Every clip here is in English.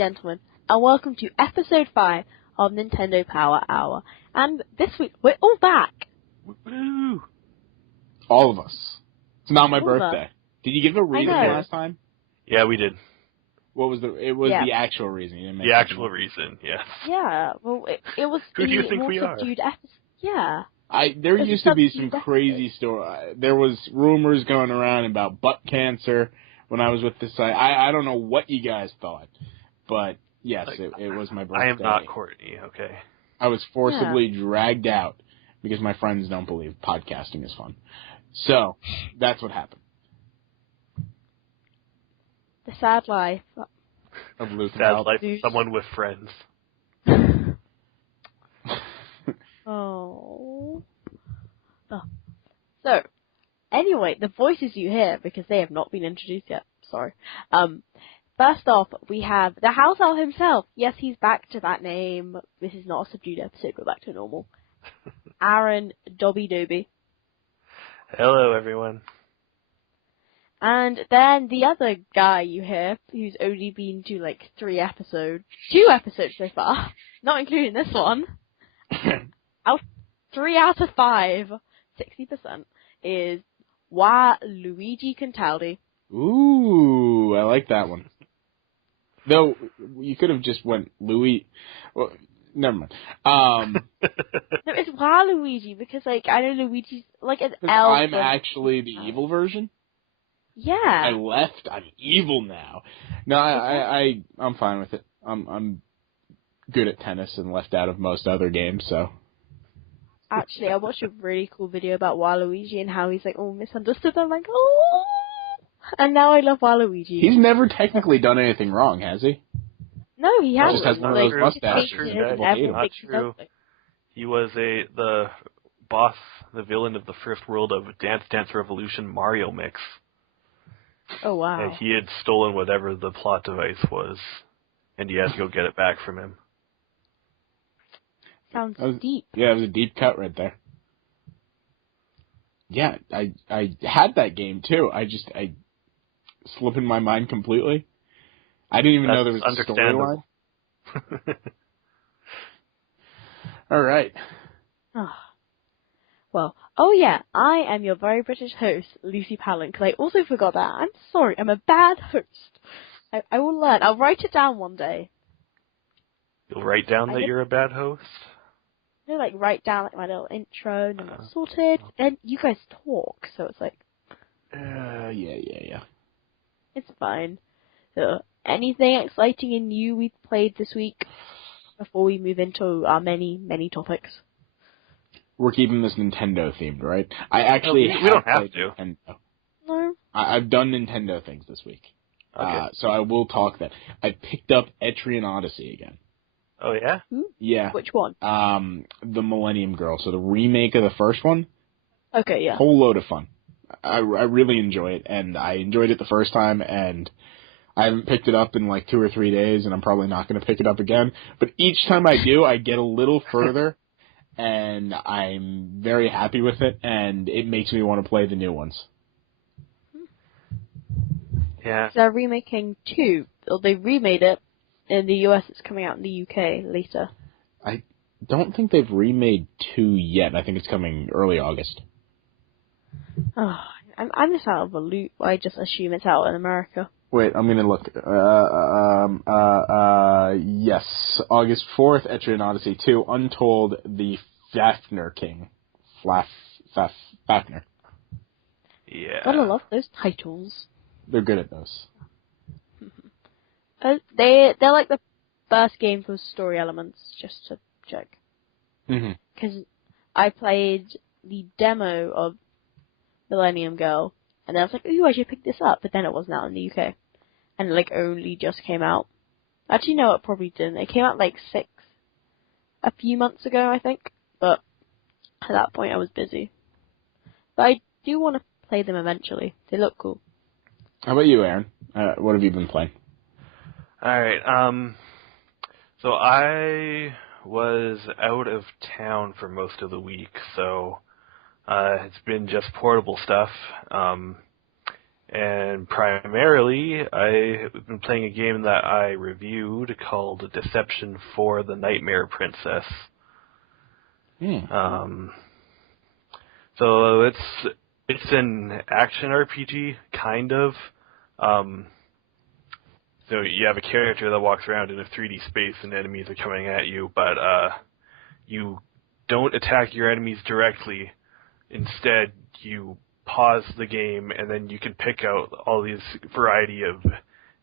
gentlemen, and welcome to episode 5 of Nintendo Power Hour. And this week, we're all back. Woo! All of us. It's not my All of birthday. us. Did you give a reason last time? Yeah, we did. What was the actual reason? You didn't make the actual reason, yes. Yeah, well, it was Who do you think we are? subdued episode. Yeah. There used to be some crazy story. There was rumors going around about butt cancer when I was with this site. I don't know what you guys thought, but yes, it was my birthday. I am not Courtney, okay? I was forcibly dragged out because my friends don't believe podcasting is fun. So, that's what happened. The sad life. Of Luke and Sad Al. life of someone with friends. Oh. So, anyway, the voices you hear, because they have not been introduced yet, sorry. First off, we have the house elf himself. Yes, he's back to that name. This is not a subdued episode, we're back to normal. Aaron Dobby Doby. Hello, everyone. And then the other guy you hear, who's only been to like 2 episodes so far, not including this one. 3 out of 5, 60%, is Luigi Contaldi. Ooh, I like that one. Though, you could have just went Louis. Well, never mind. No, it's Waluigi, because, like, I know Luigi's, like, an elf. I'm actually the evil version? Yeah. I left. I'm evil now. No, I'm fine with it. I'm good at tennis and left out of most other games, so. Actually, I watched a really cool video about Waluigi and how he's, like, all misunderstood. I'm like, oh! And now I love Waluigi. He's never technically done anything wrong, has he? No, he hasn't. He just has one of those mustaches. Not true. He was the boss, the villain of the first world of Dance Dance Revolution Mario Mix. Oh, wow. And he had stolen whatever the plot device was, and he had to go get it back from him. Sounds deep. Yeah, it was a deep cut right there. Yeah, I had that game too. I slipped in my mind completely. I didn't even know there was a storyline. All right. Well, oh yeah, I am your very British host, Lucy Palin, because I also forgot that. I'm sorry, I'm a bad host. I will learn. I'll write it down one day. You'll write down that you're a bad host? You know, like, write down like my little intro, and then it's sorted, and you guys talk, so it's like... Yeah. It's fine. So, anything exciting and new we've played this week before we move into our many, many topics? We're keeping this Nintendo themed, right? I actually we don't have to. Nintendo. No. I've done Nintendo things this week. Okay. So I will talk that. I picked up Etrian Odyssey again. Oh, yeah? Yeah. Which one? The Millennium Girl. So the remake of the first one. Okay, yeah. Whole load of fun. I really enjoy it, and I enjoyed it the first time, and I haven't picked it up in like 2 or 3 days, and I'm probably not going to pick it up again. But each time I do, I get a little further, and I'm very happy with it, and it makes me want to play the new ones. Yeah. They're remaking 2. Or they remade it. In the US, it's coming out in the UK later. I don't think they've remade 2 yet. I think it's coming early August. Oh, I'm just out of the loop. I just assume it's out in America. Wait, I'm gonna look. Yes, August 4th, Etrian Odyssey 2, Untold, the Fafnir King. Fafnir. Yeah. Gotta love those titles. They're good at those. They're like the first game for story elements, just to check. Because I played the demo of Millennium Girl, and I was like, ooh, I should pick this up, but then it wasn't out in the UK. And it, like, only just came out. Actually, no, it probably didn't. It came out, like, a few months ago, I think. But at that point, I was busy. But I do want to play them eventually. They look cool. How about you, Aaron? What have you been playing? Alright, so I was out of town for most of the week, so it's been just portable stuff. And primarily, I've been playing a game that I reviewed called Deception for the Nightmare Princess. So it's an action RPG, kind of. So you have a character that walks around in a 3D space and enemies are coming at you, but you don't attack your enemies directly. Instead, you pause the game and then you can pick out all these variety of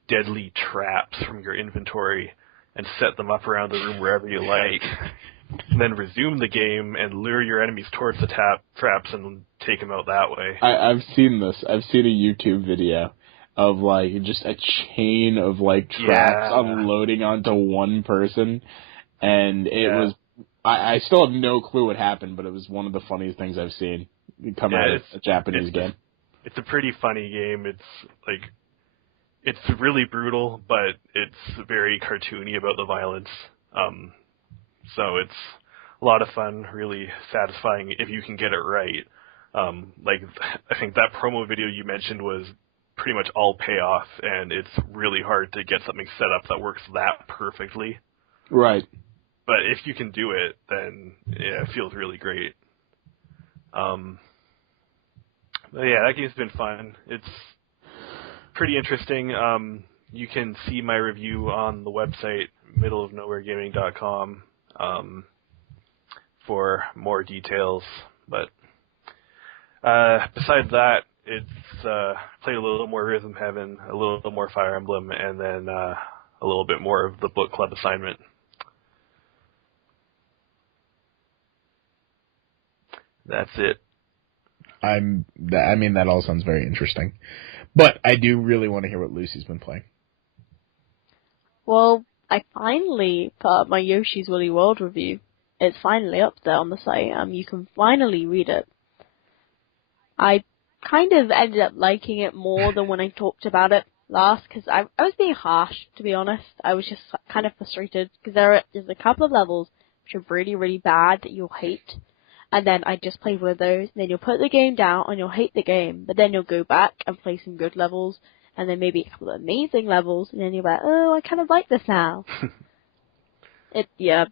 deadly traps from your inventory and set them up around the room wherever you like. And then resume the game and lure your enemies towards the traps and take them out that way. I've seen this. I've seen a YouTube video of, like, just a chain of, like, traps unloading onto one person. And it was... I still have no clue what happened, but it was one of the funniest things I've seen come out of a Japanese game. It's a pretty funny game. It's really brutal, but it's very cartoony about the violence. So it's a lot of fun, really satisfying if you can get it right. I think that promo video you mentioned was pretty much all payoff, and it's really hard to get something set up that works that perfectly. Right. But if you can do it, then it feels really great. But yeah, that game's been fun. It's pretty interesting. You can see my review on the website, middleofnowheregaming.com, for more details. But besides that, it's played a little more Rhythm Heaven, a little more Fire Emblem, and then a little bit more of the book club assignment. That's it. I mean, that all sounds very interesting. But I do really want to hear what Lucy's been playing. Well, I finally put up my Yoshi's Woolly World review. It's finally up there on the site. You can finally read it. I kind of ended up liking it more than when I talked about it last, because I was being harsh, to be honest. I was just kind of frustrated, because there's a couple of levels which are really, really bad that you'll hate. And then I just played one of those, and then you'll put the game down, and you'll hate the game, but then you'll go back and play some good levels, and then maybe a couple of amazing levels, and then you're like, oh, I kind of like this now. It's a...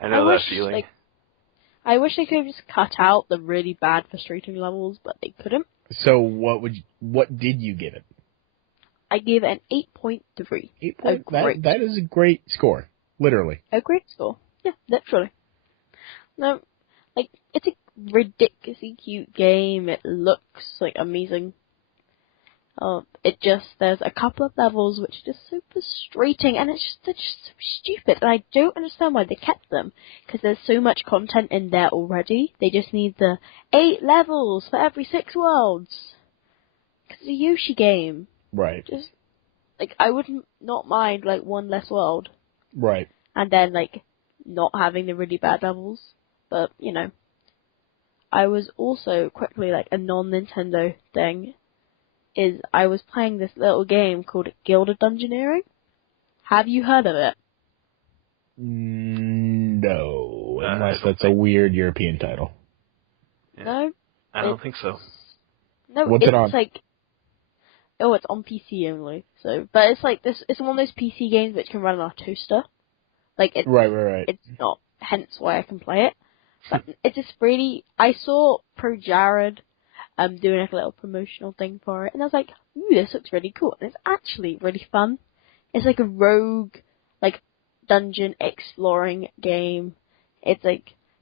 I know that feeling. I wish they could have just cut out the really bad, frustrating levels, but they couldn't. So what did you give it? I gave it an 8.3. That is a great score, literally. A great score. Yeah, literally. No, it's a ridiculously cute game. It looks, amazing. There's a couple of levels which are just so frustrating, and they're just so stupid, and I don't understand why they kept them, because there's so much content in there already. They just need the 8 levels for every 6 worlds. Because it's a Yoshi game. Right. Just, I would not mind, one less world. Right. And then, not having the really bad levels. But, I was also quickly, a non-Nintendo thing, is I was playing this little game called Gilded Dungeoneering. Have you heard of it? No, unless that's a weird European title. Yeah. No? I don't think so. No, What's it on? It's on PC only. So, but it's one of those PC games which can run on a toaster. Right. It's not, hence why I can play it. But it's just really, I saw Pro Jared doing a little promotional thing for it, and I was like, ooh, this looks really cool. And it's actually really fun. It's a rogue, dungeon exploring game. It's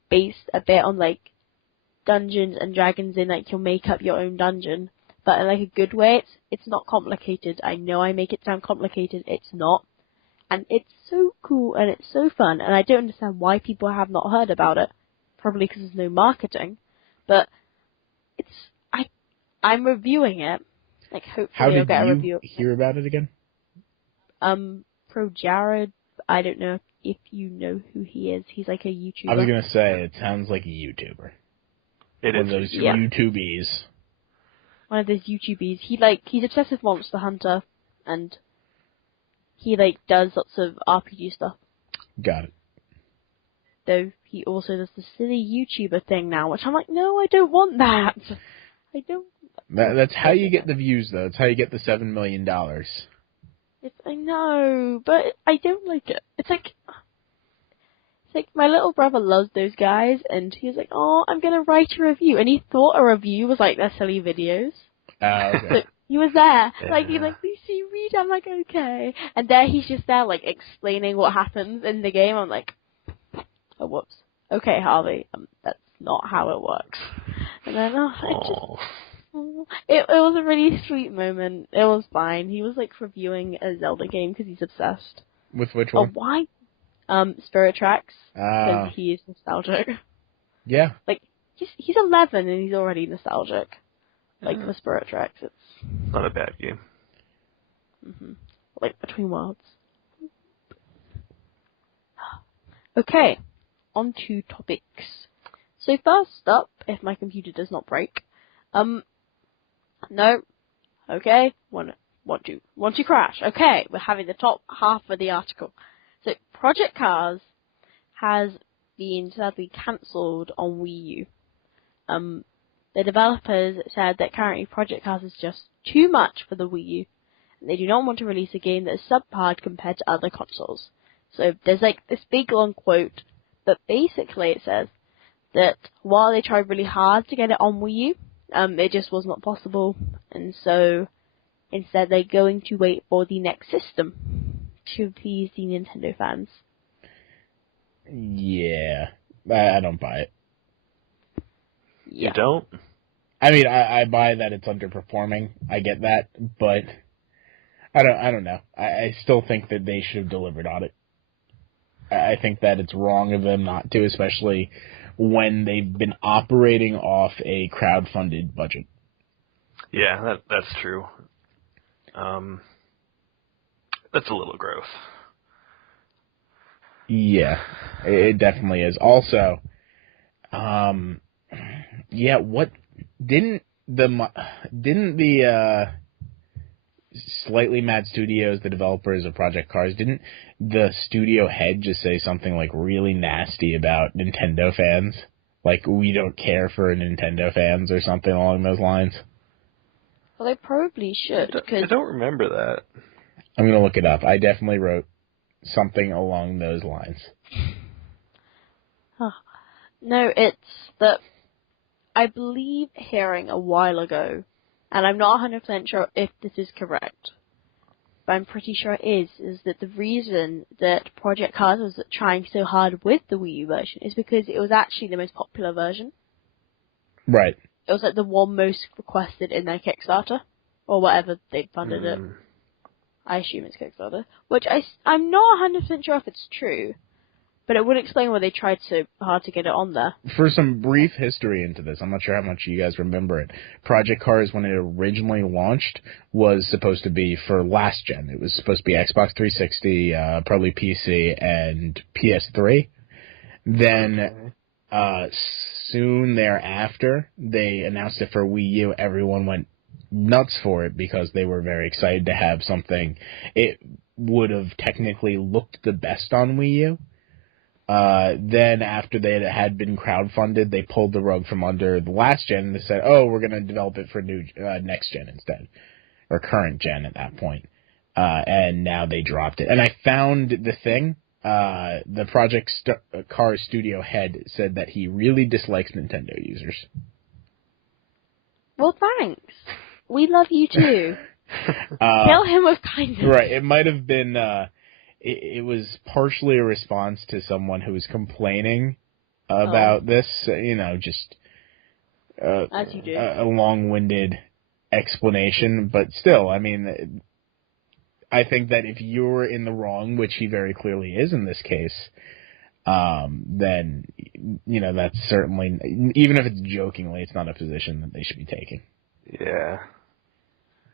based a bit on Dungeons and Dragons in you'll make up your own dungeon, but in a good way. It's not complicated. I know I make it sound complicated. It's not. And it's so cool and it's so fun, and I don't understand why people have not heard about it. Probably because there's no marketing. But I'm reviewing it. Hopefully I'll get a review. How did you hear about it again? Pro Jared, I don't know if you know who he is. He's a YouTuber. I was gonna say, it sounds like a YouTuber. One of those YouTubies. One of those YouTubies. He's obsessed with Monster Hunter, and he does lots of RPG stuff. Got it. Though he also does the silly YouTuber thing now, which I'm no, I don't want that. I don't. That's how you get the views, though. It's how you get the $7 million. I know, but I don't like it. It's like my little brother loves those guys, and he was like, "Oh, I'm gonna write a review," and he thought a review was like their silly videos. Okay. So he was there, Yeah. he's like, "Please see read." I'm like, "Okay," and there he's just there, like explaining what happens in the game. I'm like, "Oh, whoops. Okay, Harvey, that's not how it works." And then it was a really sweet moment. It was fine. He was like reviewing a Zelda game because he's obsessed. With which one? Oh, why? Spirit Tracks, because he is nostalgic. Yeah. Like, he's 11 and he's already nostalgic. Like, for Spirit Tracks, it's... Not a bad game. Like, Between Worlds. Okay, on to topics. So first up, if my computer does not break, no, okay, want to crash. Okay, we're having the top half of the article. So, Project Cars has been sadly cancelled on Wii U. The developers said that currently Project Cars is just too much for the Wii U, and they do not want to release a game that is subpar compared to other consoles. So there's like this big long quote, but basically it says that while they tried really hard to get it on Wii U, it just was not possible, and so instead they're going to wait for the next system to please the Nintendo fans. Yeah. I don't buy it. Yeah. You don't? I mean, I buy that it's underperforming. I get that, but I don't know. I still think that they should have delivered on it. I think that it's wrong of them not to, especially when they've been operating off a crowd-funded budget. Yeah, that's true. That's a little gross. Yeah, it definitely is. Also, yeah, what didn't the Slightly Mad Studios, the developers of Project Cars, didn't the studio head just say something like really nasty about Nintendo fans? Like, we don't care for Nintendo fans or something along those lines? Well, they probably should, I don't remember that. I'm going to look it up. I definitely wrote something along those lines. No, it's that I believe hearing a while ago, and I'm not 100% sure if this is correct, but I'm pretty sure it is that the reason that Project Cars was trying so hard with the Wii U version is because it was actually the most popular version. Right. It was like the one most requested in their Kickstarter, or whatever they funded it. I assume it's Kickstarter, which I'm not 100% sure if it's true, but it would explain why they tried so hard to get it on there. For some brief history into this, I'm not sure how much you guys remember it. Project Cars, when it originally launched, was supposed to be for last gen. It was supposed to be Xbox 360, probably PC, and PS3. Then, soon thereafter, they announced it for Wii U. Everyone went nuts for it because they were very excited to have something. It would have technically looked the best on Wii U. Then after they had been crowdfunded, they pulled the rug from under the last gen and they said, oh, we're going to develop it for next gen instead, or current gen at that point. And now they dropped it. And I found the thing. The Project Cars studio head said that he really dislikes Nintendo users. Well, thanks. We love you too. Kill him with kindness. Right. It might have been, it was partially a response to someone who was complaining about this, just as you do. a long-winded explanation. But still, I mean, I think that if you're in the wrong, which he very clearly is in this case, then, that's certainly, even if it's jokingly, it's not a position that they should be taking. Yeah.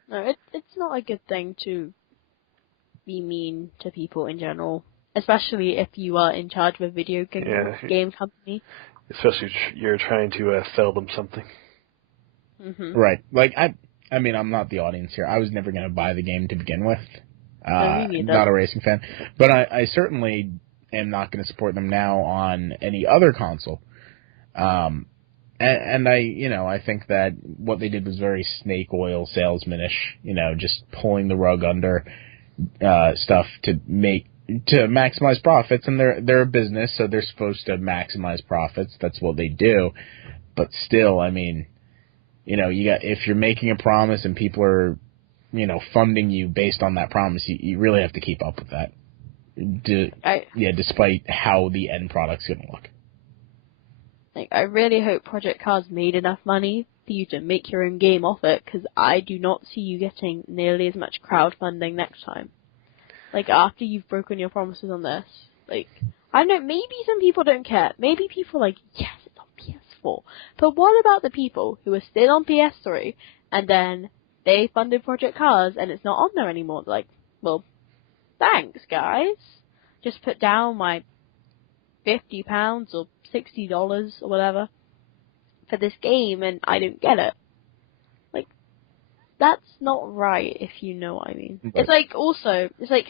No, it's not a good thing to be mean to people in general, especially if you are in charge of a video game company. Especially if you're trying to sell them something. Mm-hmm. Right. Like, I mean, I'm not the audience here. I was never going to buy the game to begin with. Not a racing fan. But I certainly am not going to support them now on any other console. And I think that what they did was very snake oil salesmanish, just pulling the rug under stuff to maximize profits, and they're a business, so they're supposed to maximize profits. That's what they do. But still, I mean, if you're making a promise and people are, funding you based on that promise, you really have to keep up with that. Despite how the end product's going to look. I really hope Project Cars made enough money for you to make your own game off it, because I do not see you getting nearly as much crowdfunding next time. After you've broken your promises on this. I don't know, maybe some people don't care. Maybe people are yes, it's on PS4. But what about the people who are still on PS3, and then they funded Project Cars, and it's not on there anymore? Well, thanks, guys. Just put down my £50 or $60 or whatever for this game, and I don't get it. That's not right, if you know what I mean. But it's like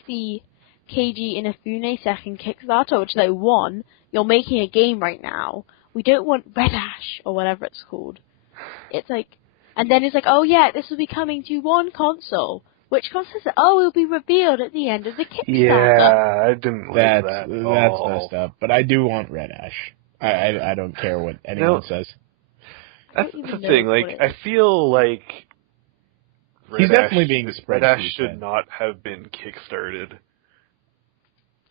the Keiji Inafune second Kickstarter, which is one, you're making a game right now. We don't want Red Ash, or whatever it's called. And then it's oh yeah, this will be coming to one console. Which console is it? Oh, it will be revealed at the end of the Kickstarter. Yeah, I didn't like that. That's messed up. But I do want Red Ash. I don't care what anyone says. That's the thing. I feel like he's definitely being spread. Red Ash should not have been kickstarted.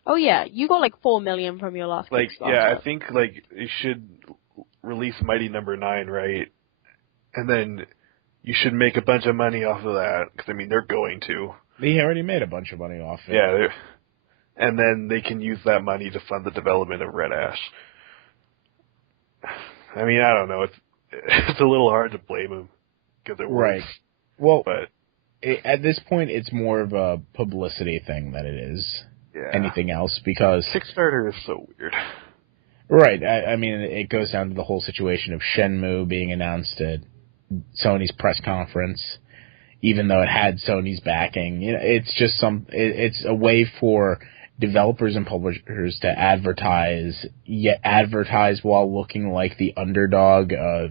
Oh yeah, you got 4 million from your last Kickstarter. Yeah, I think you should release Mighty Number 9, right? And then you should make a bunch of money off of that, because they're going to. They already made a bunch of money off it. Yeah, and then they can use that money to fund the development of Red Ash. I don't know. It's a little hard to blame them because it works. Right. Well, but at this point, it's more of a publicity thing than it is anything else, because Kickstarter is so weird. Right. It goes down to the whole situation of Shenmue being announced at Sony's press conference, even though it had Sony's backing. It's just it's a way for developers and publishers to advertise while looking like the underdog of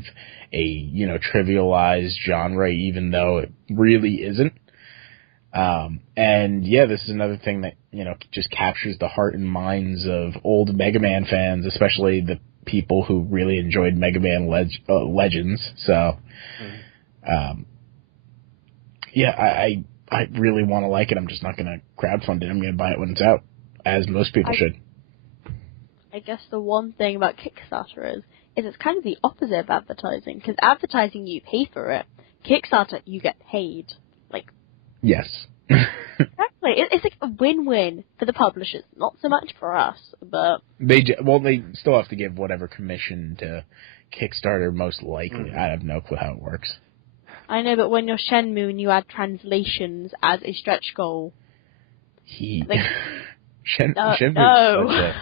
a trivialized genre, even though it really isn't. This is another thing that just captures the heart and minds of old Mega Man fans, especially the people who really enjoyed Mega Man Legends. So, I really want to like it. I'm just not going to crowdfund it. I'm going to buy it when it's out, as most people should. I guess the one thing about Kickstarter is it's kind of the opposite of advertising, because advertising, you pay for it. Kickstarter, you get paid. Yes. Exactly. It's a win-win for the publishers, not so much for us, but... They still have to give whatever commission to Kickstarter, most likely. Mm-hmm. I have no clue how it works. I know, but when you're Shenmue and you add translations as a stretch goal... Shenmue... No.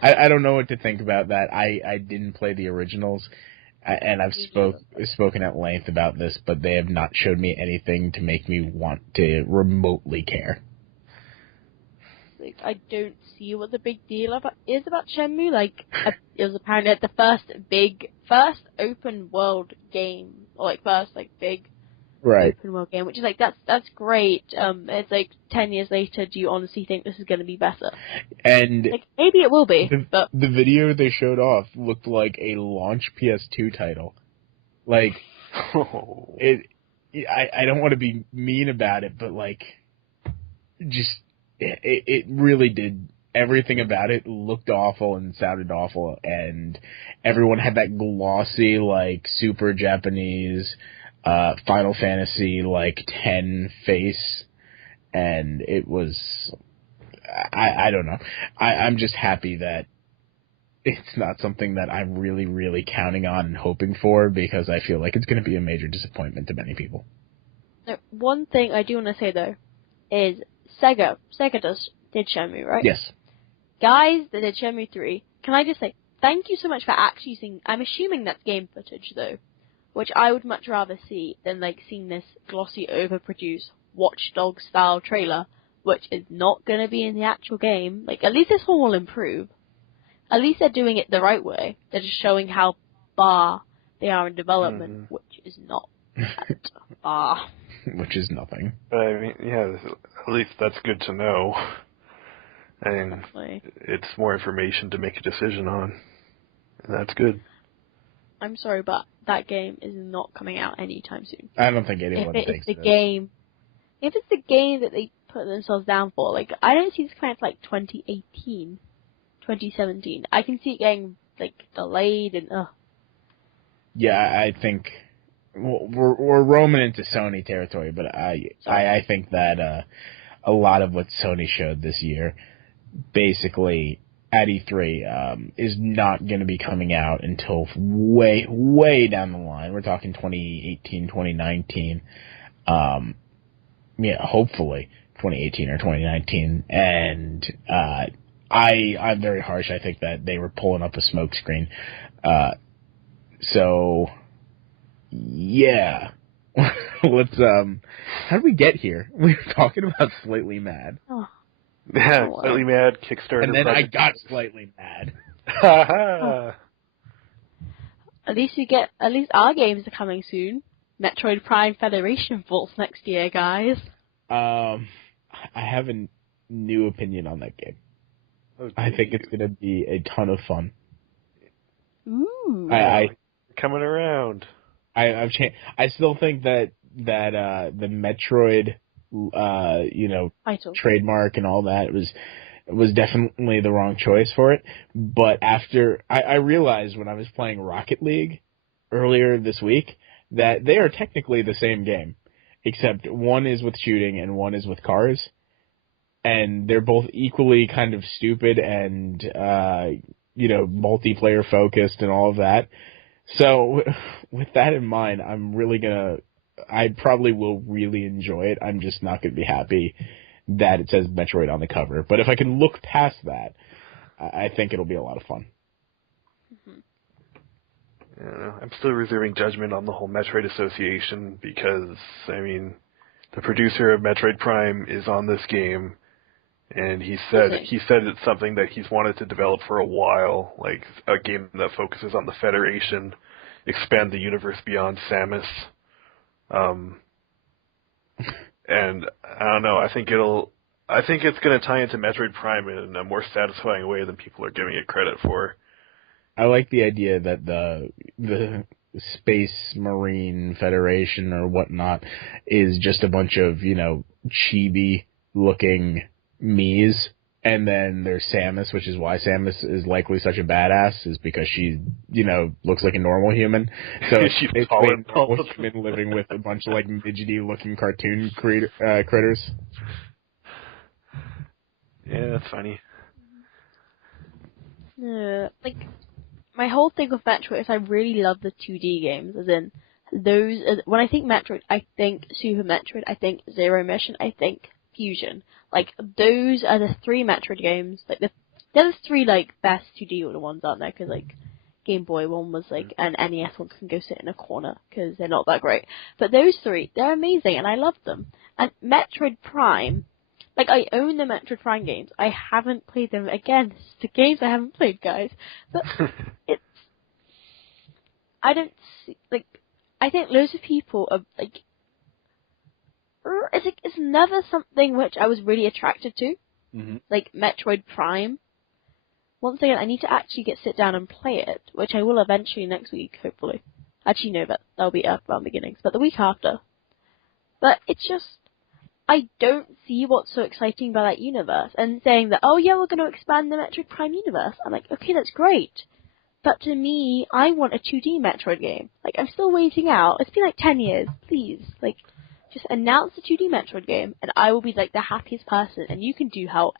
I don't know what to think about that. I didn't play the originals, and I've spoken at length about this, but they have not showed me anything to make me want to remotely care. I don't see what the big deal is about Shenmue. It was apparently the first open world game, or first big open world game, which is that's great. It's 10 years later, do you honestly think this is going to be better? And maybe it will be. The video they showed off looked like a launch PS2 title. I don't want to be mean about it, but it really did. Everything about it looked awful and sounded awful, and everyone had that glossy, super Japanese Final Fantasy 10 face, and it was I don't know. I'm just happy that it's not something that I'm really, really counting on and hoping for, because I feel like it's going to be a major disappointment to many people. Now, one thing I do want to say though is Sega did Shenmue, right? Yes. Guys that did Shenmue 3, can I just say thank you so much for actually seeing, I'm assuming that's game footage though, which I would much rather see than seeing this glossy, overproduced Watch Dogs style trailer, which is not going to be in the actual game. At least this one will improve. at least they're doing it the right way. They're just showing how far they are in development, which is not that far. Which is nothing. But I mean, yeah, at least that's good to know. And Definitely. it's more information to make a decision on. And that's good. I'm sorry, but that game is not coming out anytime soon. I don't think anyone thinks If it's the game that they put themselves down for, like, I don't see this coming out like 2018, 2017. I can see it getting, like, delayed and, Yeah, I think we're roaming into Sony territory, but I think that a lot of what Sony showed this year, basically at E3, is not going to be coming out until way, way down the line. We're talking 2018, 2019. Yeah, hopefully 2018 or 2019. And I'm very harsh. I think that they were pulling up a smokescreen. So yeah. Let's how did we get here? We were talking about Slightly Mad. Oh. Yeah, Slightly Mad, Kickstarter. And then project. I got Slightly Mad. At least our games are coming soon. Metroid Prime Federation Vaults next year, guys. I have a new opinion on that game. Okay. I think it's going to be a ton of fun. Ooh. I coming around. I've changed. I still think that the Metroid, Title. trademark and all that was definitely the wrong choice for it. But after I realized when I was playing Rocket League earlier this week that they are technically the same game, except one is with shooting and one is with cars, and they're both equally kind of stupid and multiplayer focused and all of that. So with that in mind, I probably will really enjoy it. I'm just not going to be happy that it says Metroid on the cover. But if I can look past that, I think it'll be a lot of fun. Yeah, I'm still reserving judgment on the whole Metroid Association because, I mean, the producer of Metroid Prime is on this game, and he said it's something that he's wanted to develop for a while, like a game that focuses on the Federation, expand the universe beyond Samus. And I don't know. I think it's going to tie into Metroid Prime in a more satisfying way than people are giving it credit for. I like the idea that the Space Marine Federation or whatnot is just a bunch of chibi looking Miis. And then there's Samus, which is why Samus is likely such a badass, is because she, looks like a normal human. So she's it's a normal human living with a bunch of midgety-looking cartoon critters. Yeah, that's funny. My whole thing with Metroid is I really love the 2D games, as in those. When I think Metroid, I think Super Metroid, I think Zero Mission, I think Fusion. Those are the three Metroid games. They're the three, best 2D ones, aren't there? Because, Game Boy one was, and NES one can go sit in a corner, because they're not that great. But those three, they're amazing, and I love them. And Metroid Prime, I own the Metroid Prime games. I haven't played them. Again, it's the games I haven't played, guys. But I don't see, I think loads of people are, it's never something which I was really attracted to. Mm-hmm. Metroid Prime. Once again, I need to actually sit down and play it, which I will eventually next week, hopefully. Actually, no, but that'll be Earthbound Beginnings, but the week after. But it's just, I don't see what's so exciting about that universe. And saying that, oh yeah, we're going to expand the Metroid Prime universe. I'm like, okay, that's great. But to me, I want a 2D Metroid game. I'm still waiting out. It's been 10 years. Please. Just announce the 2D Metroid game, and I will be, the happiest person. And you can do how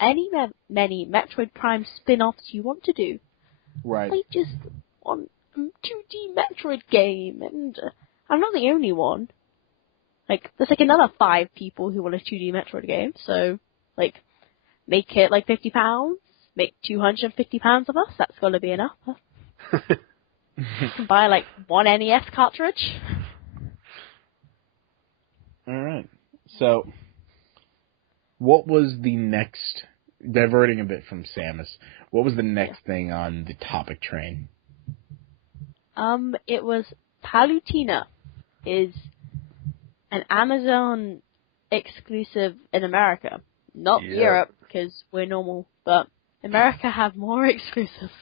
many Metroid Prime spin-offs you want to do. Right. I just want a 2D Metroid game. And I'm not the only one. There's another 5 people who want a 2D Metroid game. So, make it, £50. Make £250 of us. That's got to be enough. Buy, one NES cartridge. All right. So, what was the next diverting a bit from Samus, what was the next thing on the topic train? It was Palutena is an Amazon exclusive in America. Not Europe, because we're normal, but America have more exclusives.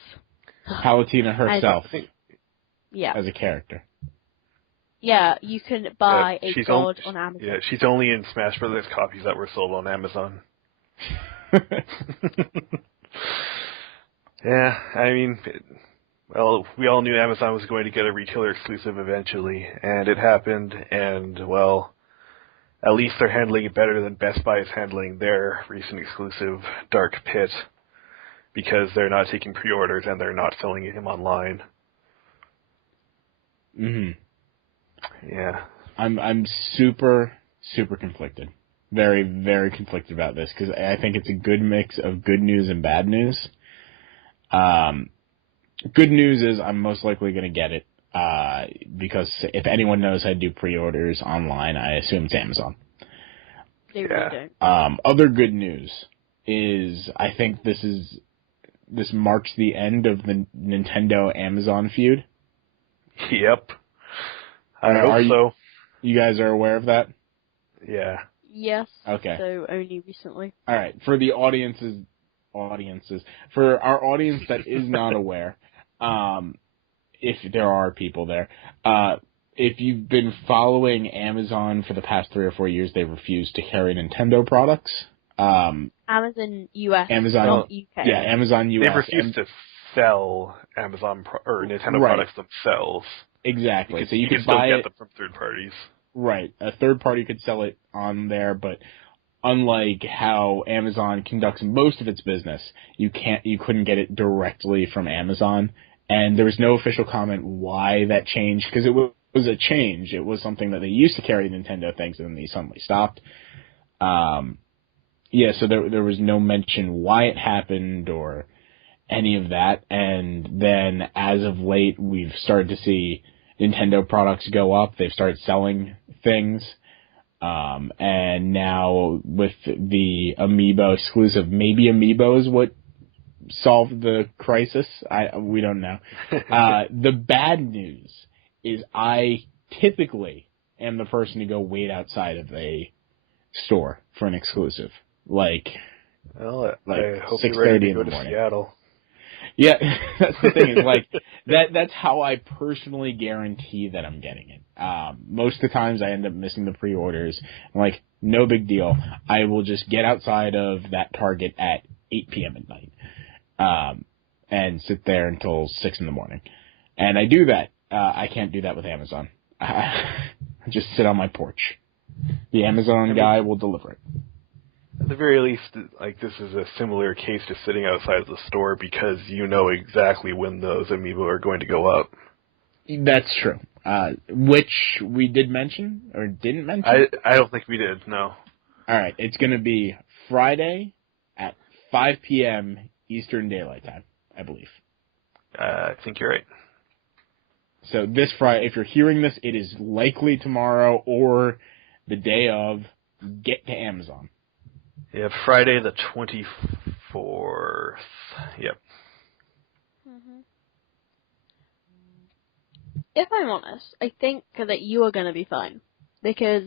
Palutena herself. As a character. Yeah, you can buy a god on Amazon. Yeah, she's only in Smash Brothers copies that were sold on Amazon. Yeah, I mean, well, we all knew Amazon was going to get a retailer exclusive eventually, and it happened, and, well, at least they're handling it better than Best Buy is handling their recent exclusive Dark Pit, because they're not taking pre-orders and they're not selling him online. Yeah. I'm super conflicted. Very, very conflicted about this, because I think it's a good mix of good news and bad news. Good news is I'm most likely going to get it, because if anyone knows how to do pre-orders online, I assume it's Amazon. They really don't. Other good news is I think this marks the end of the Nintendo-Amazon feud. Yep. I hope so. You guys are aware of that? Yeah. Yes. Okay. So only recently. All right. For the audiences, for our audience that is not aware, if there are people there, if you've been following Amazon for the past 3 or 4 years, they refused to carry Nintendo products. Amazon US, not UK. Yeah, Amazon US. They refused to sell Amazon or Nintendo products themselves. Exactly. So you can still get them from third parties. Right. A third party could sell it on there, but unlike how Amazon conducts most of its business, you couldn't get it directly from Amazon. And there was no official comment why that changed, because it was a change. It was something that they used to carry Nintendo things, and then they suddenly stopped. So there was no mention why it happened or any of that. And then as of late, we've started to see Nintendo products go up. They've started selling things. And now with the Amiibo exclusive, maybe Amiibo is what solved the crisis. We don't know. The bad news is I typically am the person to go wait outside of a store for an exclusive. I hope you're ready to go to Seattle. Yeah, that's the thing. That's how I personally guarantee that I'm getting it. Most of the times I end up missing the pre-orders. I'm no big deal. I will just get outside of that Target at 8 p.m. at night, and sit there until 6 in the morning. And I do that. I can't do that with Amazon. I just sit on my porch. The Amazon guy will deliver it. At the very least, this is a similar case to sitting outside of the store because you know exactly when those Amiibo are going to go up. That's true. Which we did mention or didn't mention? I don't think we did, no. All right. It's going to be Friday at 5 p.m. Eastern Daylight Time, I believe. I think you're right. So this Friday, if you're hearing this, it is likely tomorrow or the day of. Get to Amazon. Yeah, Friday the 24th. Yep. Mm-hmm. If I'm honest, I think that you are going to be fine. Because,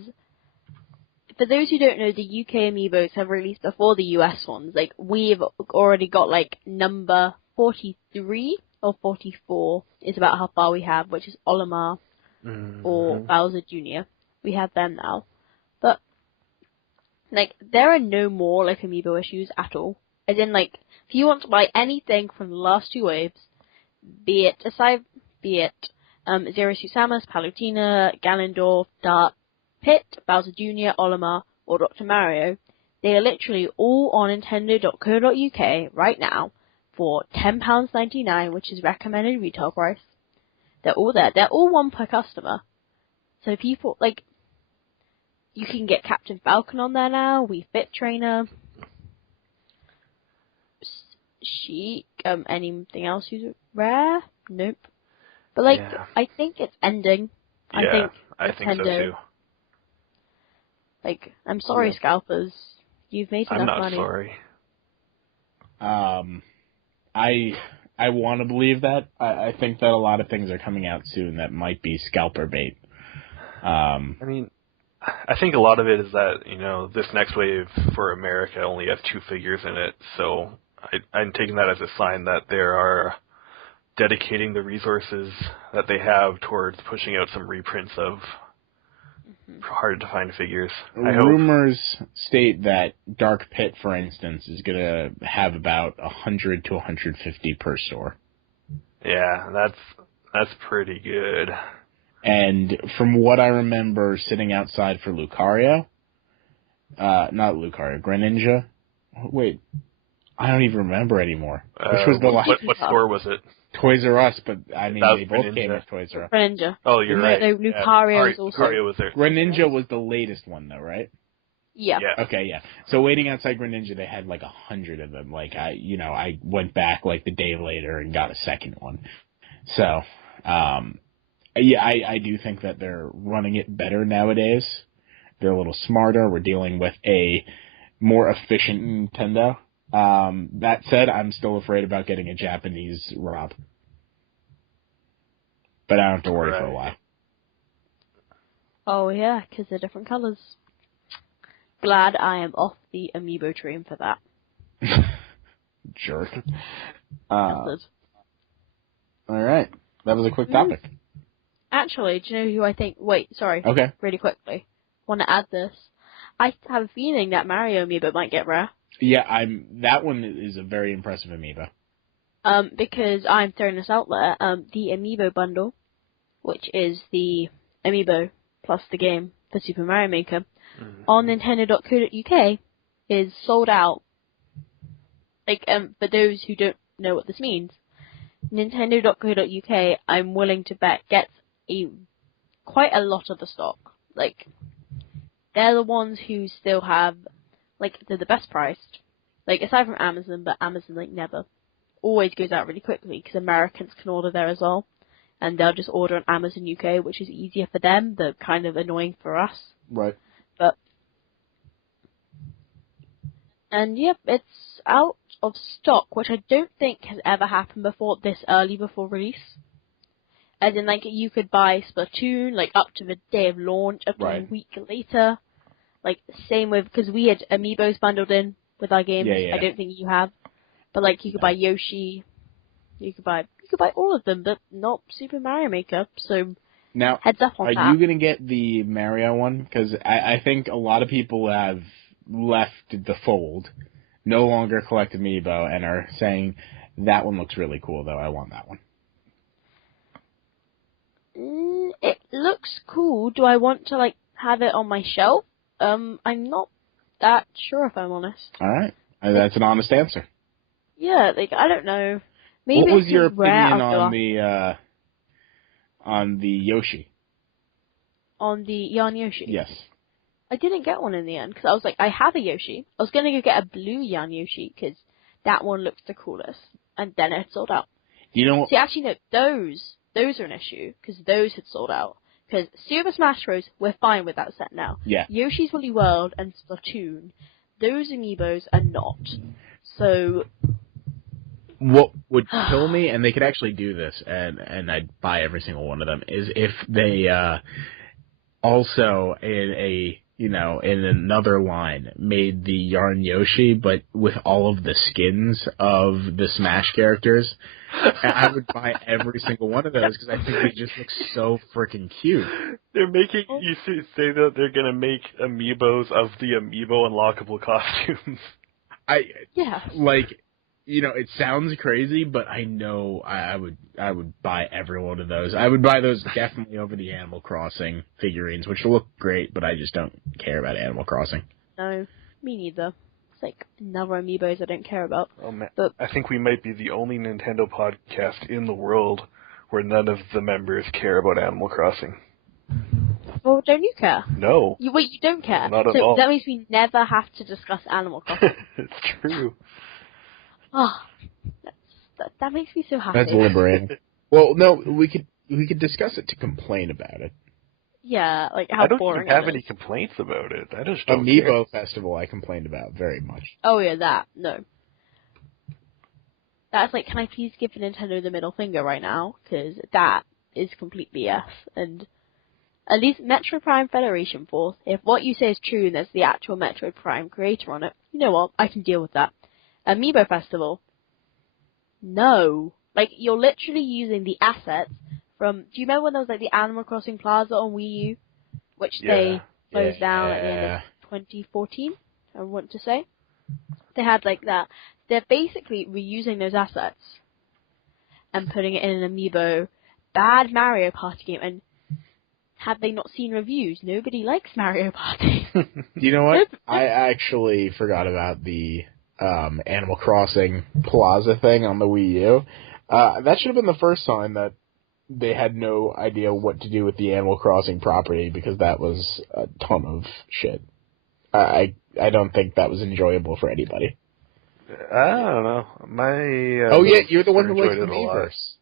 for those who don't know, the UK Amiibos have released before the US ones. We've already got, number 43 or 44 is about how far we have, which is Olimar or Bowser Jr. We have them now. But, there are no more, Amiibo issues at all. As in, if you want to buy anything from the last 2 waves, be it Zero Suit Samus, Palutena, Ganondorf, Dark Pit, Bowser Jr., Olimar, or Dr. Mario, they are literally all on Nintendo.co.uk right now for £10.99, which is recommended retail price. They're all there. They're all one per customer. So people, you can get Captain Falcon on there now, Wii Fit Trainer, Sheik, anything else who's rare? Nope. But, I think it's ending. Yeah, I think so too. I'm sorry, scalpers. You've made enough money. I'm not sorry. I want to believe that. I think that a lot of things are coming out soon that might be scalper bait. I mean, I think a lot of it is that, this next wave for America only has 2 figures in it, so I'm taking that as a sign that they are dedicating the resources that they have towards pushing out some reprints of hard-to-find figures. Rumors state that Dark Pit, for instance, is going to have about 100 to 150 per store. Yeah, that's pretty good. And from what I remember sitting outside for Lucario, not Lucario, Greninja. Wait, I don't even remember anymore. Which was the last? What store was it? Toys R Us, but I mean they both came as Toys R Us. Greninja. Oh, you're right. No, Lucario was also. Lucario was there. Greninja was the latest one, though, right? Yeah. Okay, yeah. So waiting outside Greninja, they had like 100 of them. Like I went back like the day later and got a second one. So, yeah, I do think that they're running it better nowadays. They're a little smarter. We're dealing with a more efficient Nintendo. That said, I'm still afraid about getting a Japanese Rob. But I don't have to worry for a while. Oh yeah, because they're different colours. Glad I am off the amiibo train for that. Jerk. Alright. That was a quick topic. Actually, do you know who I think... Wait, sorry. Okay. Really quickly. Want to add this. I have a feeling that Mario amiibo might get rare. Yeah, that one is a very impressive amiibo. Because I'm throwing this out there, the amiibo bundle, which is the amiibo plus the game for Super Mario Maker, on Nintendo.co.uk is sold out. Like, for those who don't know what this means, Nintendo.co.uk, I'm willing to bet, gets quite a lot of the stock. Like, they're the ones who still have, like, they're the best priced. Like, aside from Amazon, but Amazon, like, never. Always goes out really quickly, because Americans can order there as well. And they'll just order on Amazon UK, which is easier for them, but kind of annoying for us. Right. But, and yep, it's out of stock, which I don't think has ever happened before, this early before release. As in, like, you could buy Splatoon, like, up to the day of launch, up to a week later. Like, same with, because we had amiibos bundled in with our games. Yeah. I don't think you have. But, like, you could buy Yoshi, you could buy all of them, but not Super Mario Maker, so now, heads up on that. Are you going to get the Mario one? Because I think a lot of people have left the fold, no longer collect amiibo, and are saying, that one looks really cool, though, I want that one. It looks cool. Do I want to, like, have it on my shelf? I'm not that sure, if I'm honest. Alright. That's an honest answer. Yeah, like, I don't know. Maybe what was your opinion on the Yoshi? On the Yarn Yoshi? Yes. I didn't get one in the end, because I was like, I have a Yoshi. I was going to go get a blue Yarn Yoshi, because that one looks the coolest. And then it sold out. You know what? See, actually, no, those are an issue, because those had sold out. Because Super Smash Bros., we're fine with that set now. Yeah. Yoshi's Woolly World and Splatoon, those amiibos are not. So... What would kill me, and they could actually do this, and I'd buy every single one of them, is if they also in another line made the Yarn Yoshi, but with all of the skins of the Smash characters. I would buy every single one of those because I think they just look so freaking cute. They're making, you say that they're going to make amiibos of the amiibo unlockable costumes. It sounds crazy, but I know I would buy every one of those. I would buy those definitely over the Animal Crossing figurines, which look great, but I just don't care about Animal Crossing. No, me neither. It's like another amiibos I don't care about. Oh man, but I think we might be the only Nintendo podcast in the world where none of the members care about Animal Crossing. Well, don't you care? No. You don't care? Not at all. That means we never have to discuss Animal Crossing. It's true. Oh, that makes me so happy. That's liberating. Well, no, we could discuss it to complain about it. Yeah, like how boring it is. I don't have any complaints about it. I just don't Amiibo care. Festival I complained about very much. Oh yeah, that. No. That's like, can I please give Nintendo the middle finger right now? Because that is completely yes. And at least Metroid Prime Federation Force, if what you say is true and there's the actual Metroid Prime creator on it, you know what? I can deal with that. Amiibo Festival. No. Like, you're literally using the assets from... Do you remember when there was, like, the Animal Crossing Plaza on Wii U? Which they closed down at the end of 2014, I want to say. They had, like, that. They're basically reusing those assets and putting it in an Amiibo bad Mario Party game. And had they not seen reviews, nobody likes Mario Party. You know what? I actually forgot about the Animal Crossing Plaza thing on the Wii U. That should have been the first time that they had no idea what to do with the Animal Crossing property, because that was a ton of shit. I don't think that was enjoyable for anybody. I don't know. You're the one who likes the Miiverse.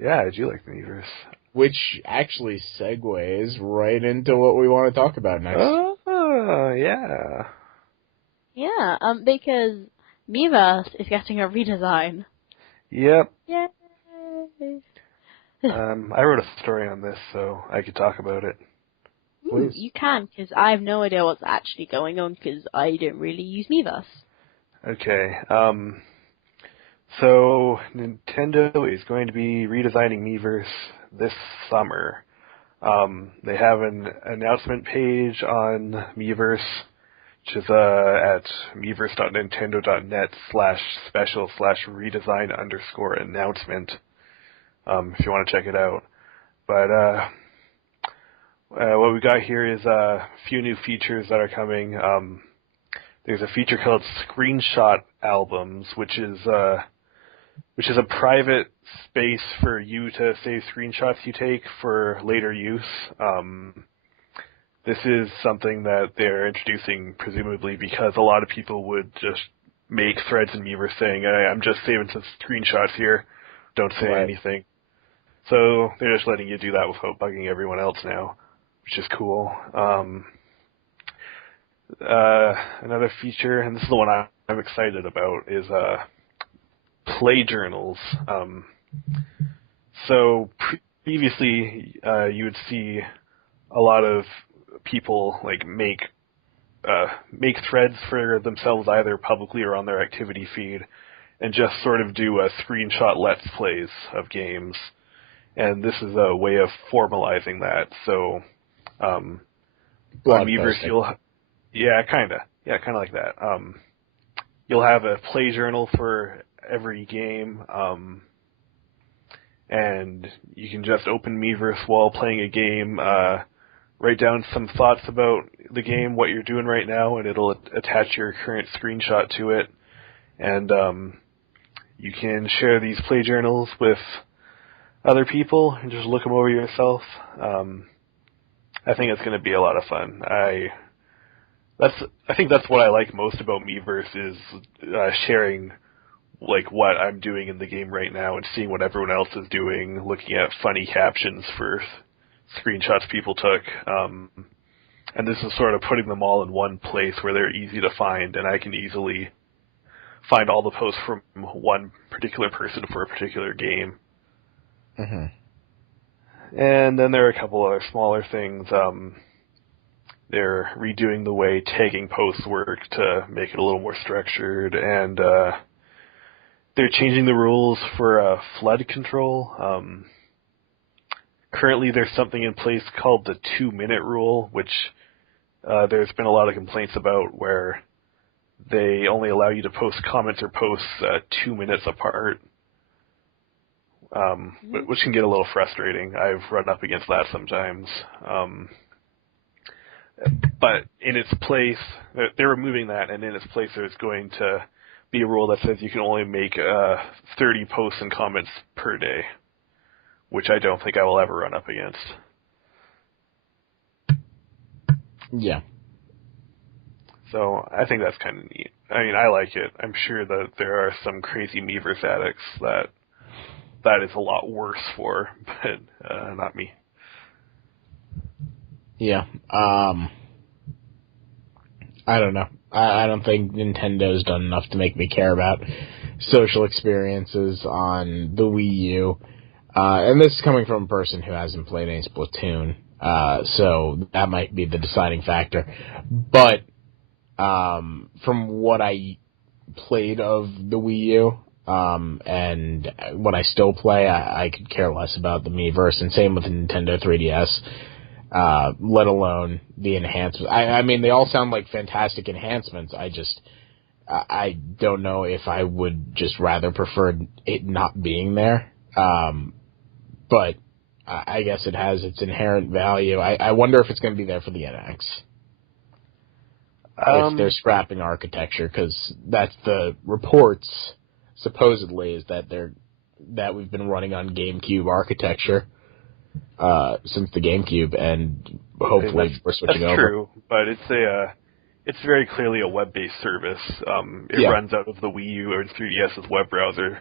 Yeah, I do like the Miiverse. Which actually segues right into what we want to talk about next. Oh, yeah. Yeah, because Miiverse is getting a redesign. Yep. Yay! I wrote a story on this, so I could talk about it. Ooh, you can, because I have no idea what's actually going on, because I don't really use Miiverse. Okay, so Nintendo is going to be redesigning Miiverse this summer. They have an announcement page on Miiverse, which is at miiverse.nintendo.net/special/redesign_announcement, if you want to check it out. But what we got here is a few new features that are coming. There's a feature called Screenshot Albums, which is a private space for you to save screenshots you take for later use. This is something that they're introducing presumably because a lot of people would just make threads in Miiverse saying, hey, I'm just saving some screenshots here, don't say anything. So they're just letting you do that without bugging everyone else now, which is cool. Another feature, and this is the one I'm excited about, is play journals. So previously, you would see a lot of people like make threads for themselves either publicly or on their activity feed, and just sort of do a screenshot let's plays of games. And this is a way of formalizing that. So on Miiverse, kind of like that. You'll have a play journal for every game, and you can just open Miiverse while playing a game, write down some thoughts about the game, what you're doing right now, and it'll attach your current screenshot to it. And you can share these play journals with other people and just look them over yourself. I think it's going to be a lot of fun. I think that's what I like most about Miiverse is sharing like what I'm doing in the game right now and seeing what everyone else is doing, looking at funny captions for screenshots people took. And this is sort of putting them all in one place where they're easy to find, and I can easily find all the posts from one particular person for a particular game. Mm-hmm. And then there are a couple other smaller things. They're redoing the way tagging posts work to make it a little more structured, and they're changing the rules for flood control. Currently there's something in place called the 2-minute rule, which there's been a lot of complaints about, where they only allow you to post comments or posts 2 minutes apart, which can get a little frustrating. I've run up against that sometimes. But in its place, they're removing that, and in its place there's going to be a rule that says you can only make 30 posts and comments per day, which I don't think I will ever run up against. Yeah. So I think that's kind of neat. I mean, I like it. I'm sure that there are some crazy Miiverse addicts that is a lot worse for, but not me. Yeah. I don't know. I don't think Nintendo's done enough to make me care about social experiences on the Wii U. And this is coming from a person who hasn't played any Splatoon, so that might be the deciding factor. But from what I played of the Wii U, and what I still play, I could care less about the Miiverse, and same with the Nintendo 3DS, let alone the enhancements. I mean, they all sound like fantastic enhancements. I don't know if I would just rather prefer it not being there. But I guess it has its inherent value. I wonder if it's going to be there for the NX. If they're scrapping architecture, because that's the reports, supposedly, is that we've been running on GameCube architecture since the GameCube, and hopefully we're switching over. That's true, but it's very clearly a web-based service. It runs out of the Wii U or 3DS's web browser,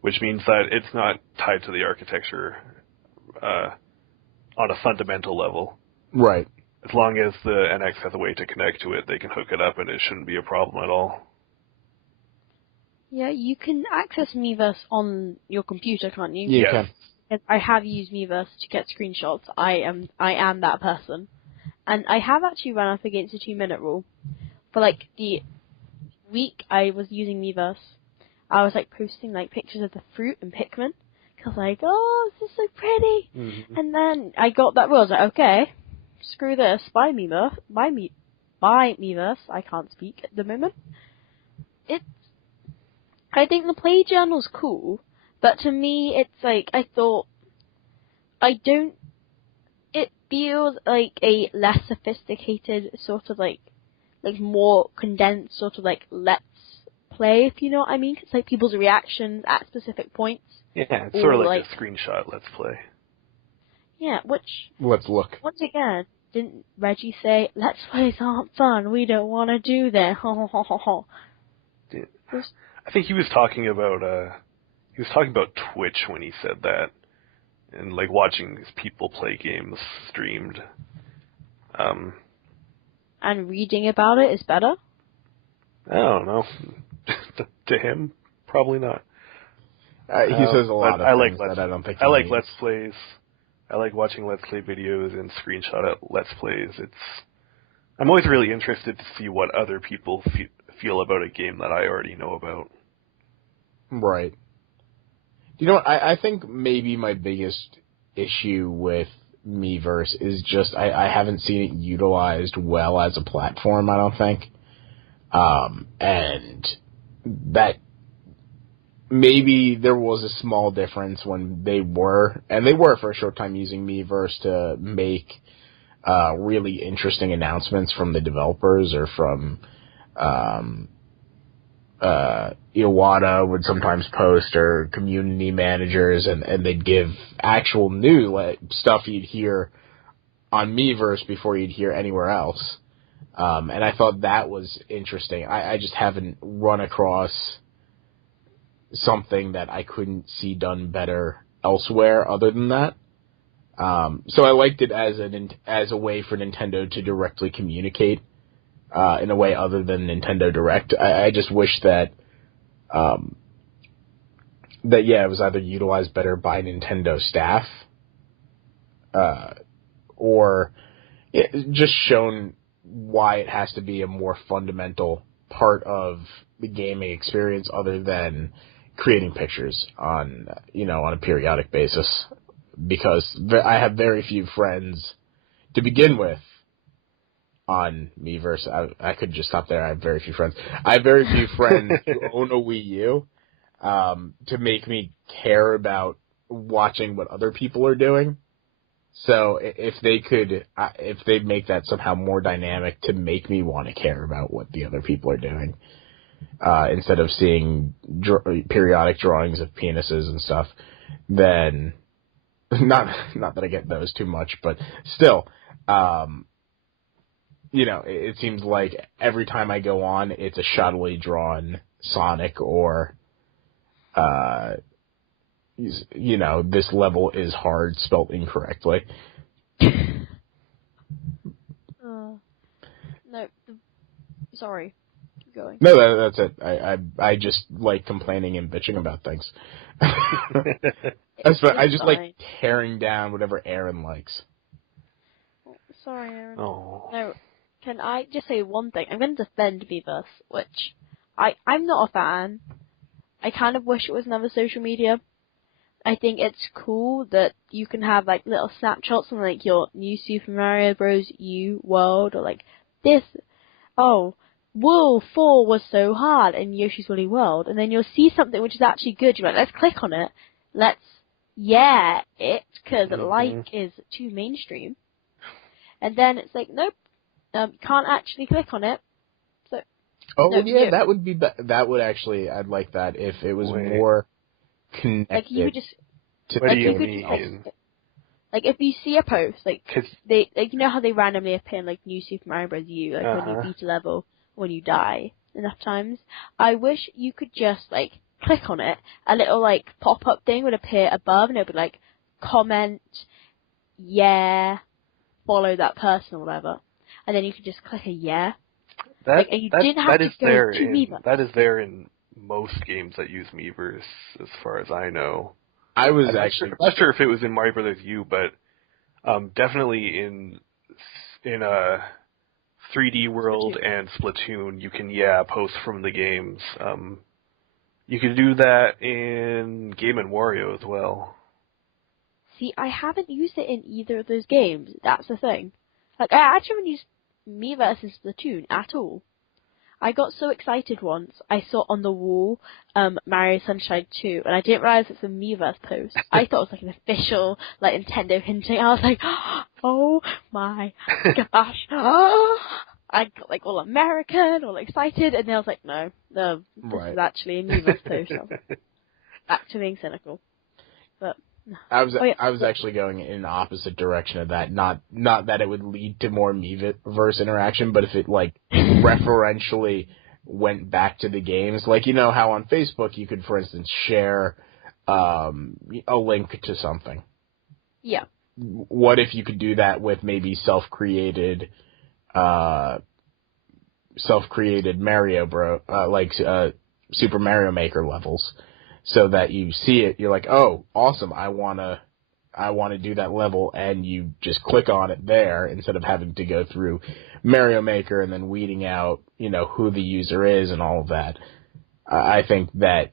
which means that it's not tied to the architecture on a fundamental level. Right. As long as the NX has a way to connect to it, they can hook it up, and it shouldn't be a problem at all. Yeah, you can access Miiverse on your computer, can't you? Yeah, Yes. you can. I have used Miiverse to get screenshots. I am that person. And I have actually run up against the 2-minute rule. For like the week I was using Miiverse, I was like posting like pictures of the fruit and Pikmin. Cause like, oh, this is so pretty. Mm-hmm. And then I got that rule. I was like, okay, screw this. Buy Miiverse. Buy Miiverse. I can't speak at the moment. I think the play journal's cool, but to me, it's like, it feels like a less sophisticated sort of like more condensed sort of like let's play, if you know what I mean. It's like people's reactions at specific points. Yeah, it's sort of like a screenshot let's play. Yeah, which... Let's look. Once again, didn't Reggie say, let's plays aren't fun, we don't want to do that, I think he was talking about Twitch when he said that, and like watching people play games streamed. And reading about it is better? I don't know. To him, probably not. He says a lot of things that I don't think he I like means. Let's Plays. I like watching Let's Play videos and screenshot Let's Plays. I'm always really interested to see what other people feel about a game that I already know about. Right. You know what? I think maybe my biggest issue with Miiverse is just I haven't seen it utilized well as a platform, I don't think. And that maybe there was a small difference when they were for a short time using Miiverse to make really interesting announcements from the developers or from Iwata would sometimes post, or community managers, and they'd give actual new stuff you'd hear on Miiverse before you'd hear anywhere else. And I thought that was interesting. I just haven't run across something that I couldn't see done better elsewhere other than that. So I liked it as a way for Nintendo to directly communicate in a way other than Nintendo Direct. I just wish that it was either utilized better by Nintendo staff or just shown why it has to be a more fundamental part of the gaming experience other than creating pictures on a periodic basis, because I have very few friends to begin with on Miiverse. I could just stop there. I have very few friends. I have very few friends who own a Wii U to make me care about watching what other people are doing. So if they'd make that somehow more dynamic to make me want to care about what the other people are doing, instead of seeing periodic drawings of penises and stuff, then not that I get those too much, but still, it seems like every time I go on, it's a shoddily drawn Sonic or, this level is hard spelled incorrectly. No, sorry. going. No, that's it. I just like complaining and bitching about things. That's what I just like tearing down whatever Aaron likes. Oh, sorry, Aaron. Oh. No, can I just say one thing? I'm going to defend Miiverse, which I'm not a fan. I kind of wish it was another social media. I think it's cool that you can have like little snapshots from like your new Super Mario Bros. U world, or like this. Oh, Wool 4 was so hard in Yoshi's Woolly World, and then you'll see something which is actually good. You're like, let's click on it. Let's it, because like is too mainstream. And then it's like, nope, can't actually click on it. So. Oh no, yeah, that would be that would actually, I'd like that if it was more connected. Like you would just. What do you mean? Like if you see a post, like they, like you know how they randomly appear in like New Super Mario Bros. U, like when you beat a level, when you die enough times. I wish you could just like click on it, a little like pop-up thing would appear above, and it would be like comment, follow that person or whatever, and then you could just click a That is there in most games that use Miiverse, as far as I know. I'm not sure if it was in Mario Brothers U, but definitely in a 3D World and Splatoon, you can post from the games. You can do that in Game & Wario as well. See, I haven't used it in either of those games. That's the thing. Like I actually haven't used Miiverse in Splatoon at all. I got so excited once, I saw on the wall, Mario Sunshine 2, and I didn't realize it's a Miiverse post. I thought it was like an official, like, Nintendo hinting. I was like, oh my gosh. I got like all American, all excited, and then I was like, no, this is actually a Miiverse post. Back to being cynical. But I was actually going in the opposite direction of that. Not that it would lead to more Miiverse interaction, but if it like referentially went back to the games, like you know how on Facebook you could, for instance, share a link to something. Yeah. What if you could do that with maybe self-created Mario Super Mario Maker levels? So that you see it, you're like, oh, awesome! I wanna do that level, and you just click on it there instead of having to go through Mario Maker and then weeding out, you know, who the user is and all of that. I think that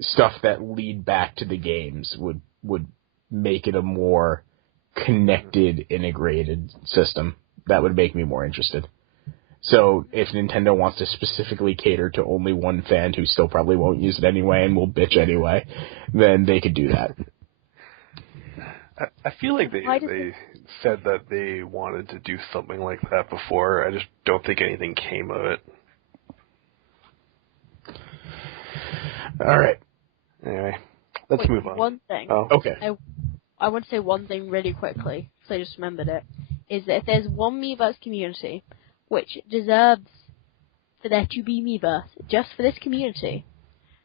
stuff that lead back to the games would make it a more connected, integrated system. That would make me more interested. So if Nintendo wants to specifically cater to only one fan who still probably won't use it anyway and will bitch anyway, then they could do that. I feel like they said that they wanted to do something like that before. I just don't think anything came of it. All right. Anyway, let's move on. One thing. Oh. Okay. I want to say one thing really quickly, so I just remembered it, is that if there's one Miiverse community which deserves for there to be Miiverse just for this community,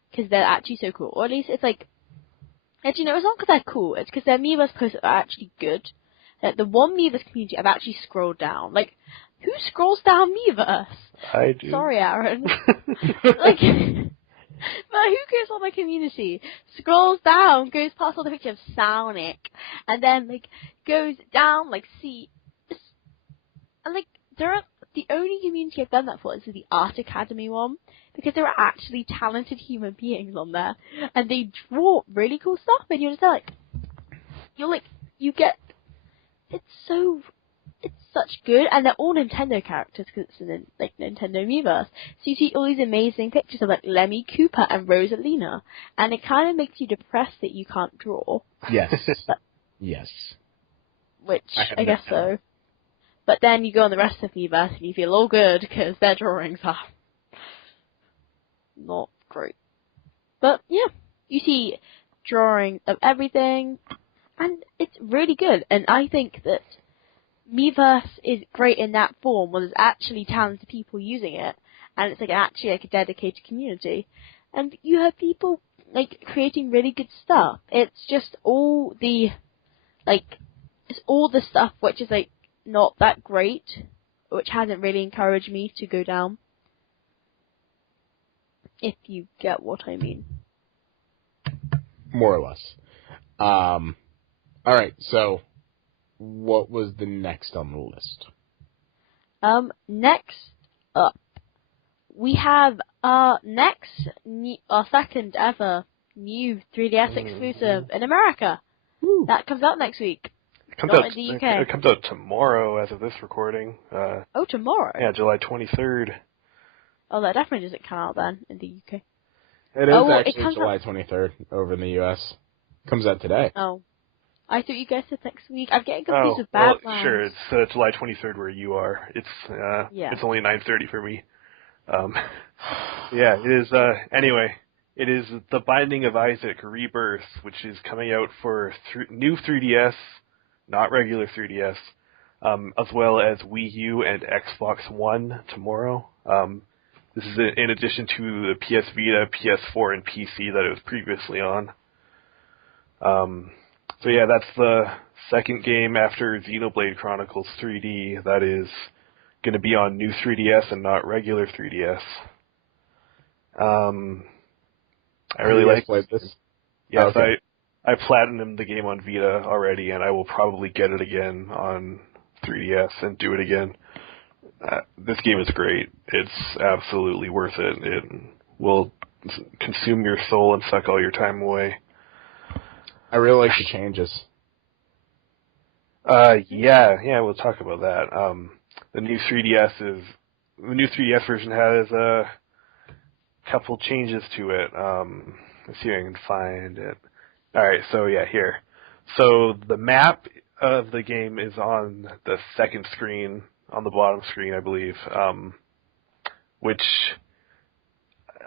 because they're actually so cool, or at least it's like, and you know, it's not because they're cool, it's because their Miiverse posts are actually good. The one Miiverse community I've actually scrolled down. Like, who scrolls down Miiverse? I do. Sorry, Aaron. Like, but who goes on my community, scrolls down, goes past all the pictures of Sonic, and then, like, goes down, like, see, and, like, the only community I've done that for is the Art Academy one, because there are actually talented human beings on there, and they draw really cool stuff, and you're just like, you get, it's such good, and they're all Nintendo characters, because it's in, like, Nintendo Miiverse, so you see all these amazing pictures of, like, Lemmy Cooper and Rosalina, and it kind of makes you depressed that you can't draw. Yes. Yes. Which, I guess so. But then you go on the rest of Miiverse and you feel all good because their drawings are not great. But yeah, you see drawing of everything, and it's really good. And I think that Miiverse is great in that form where there's actually talented people using it, and it's like actually like a dedicated community. And you have people like creating really good stuff. It's just all the stuff which is like not that great, which hasn't really encouraged me to go down. If you get what I mean. More or less. Alright, so what was the next on the list? Next up, we have our second ever new 3DS exclusive in America. Woo. That comes out next week. It comes Not out, in the UK. It comes out tomorrow as of this recording. Tomorrow? Yeah, July 23rd. Oh, that definitely doesn't come out then in the UK. It is actually July 23rd over in the US. Comes out today. Oh. I thought you guys said next week. I'm getting confused with Badlands. Sure, it's July 23rd where you are. It's only 9:30 for me. Yeah, it is, anyway, it is The Binding of Isaac Rebirth, which is coming out for new 3DS, not regular 3DS, as well as Wii U and Xbox One tomorrow. This is in addition to the PS Vita, PS4, and PC that it was previously on. So yeah, that's the second game after Xenoblade Chronicles 3D that is going to be on new 3DS and not regular 3DS. I really like this. Yes, okay. I platinumed the game on Vita already, and I will probably get it again on 3DS and do it again. This game is great. It's absolutely worth it. It will consume your soul and suck all your time away. I really like the changes. Yeah, we'll talk about that. The new 3DS version has a couple changes to it. Let's see if I can find it. Alright, so yeah, here. So the map of the game is on the second screen, on the bottom screen, I believe, which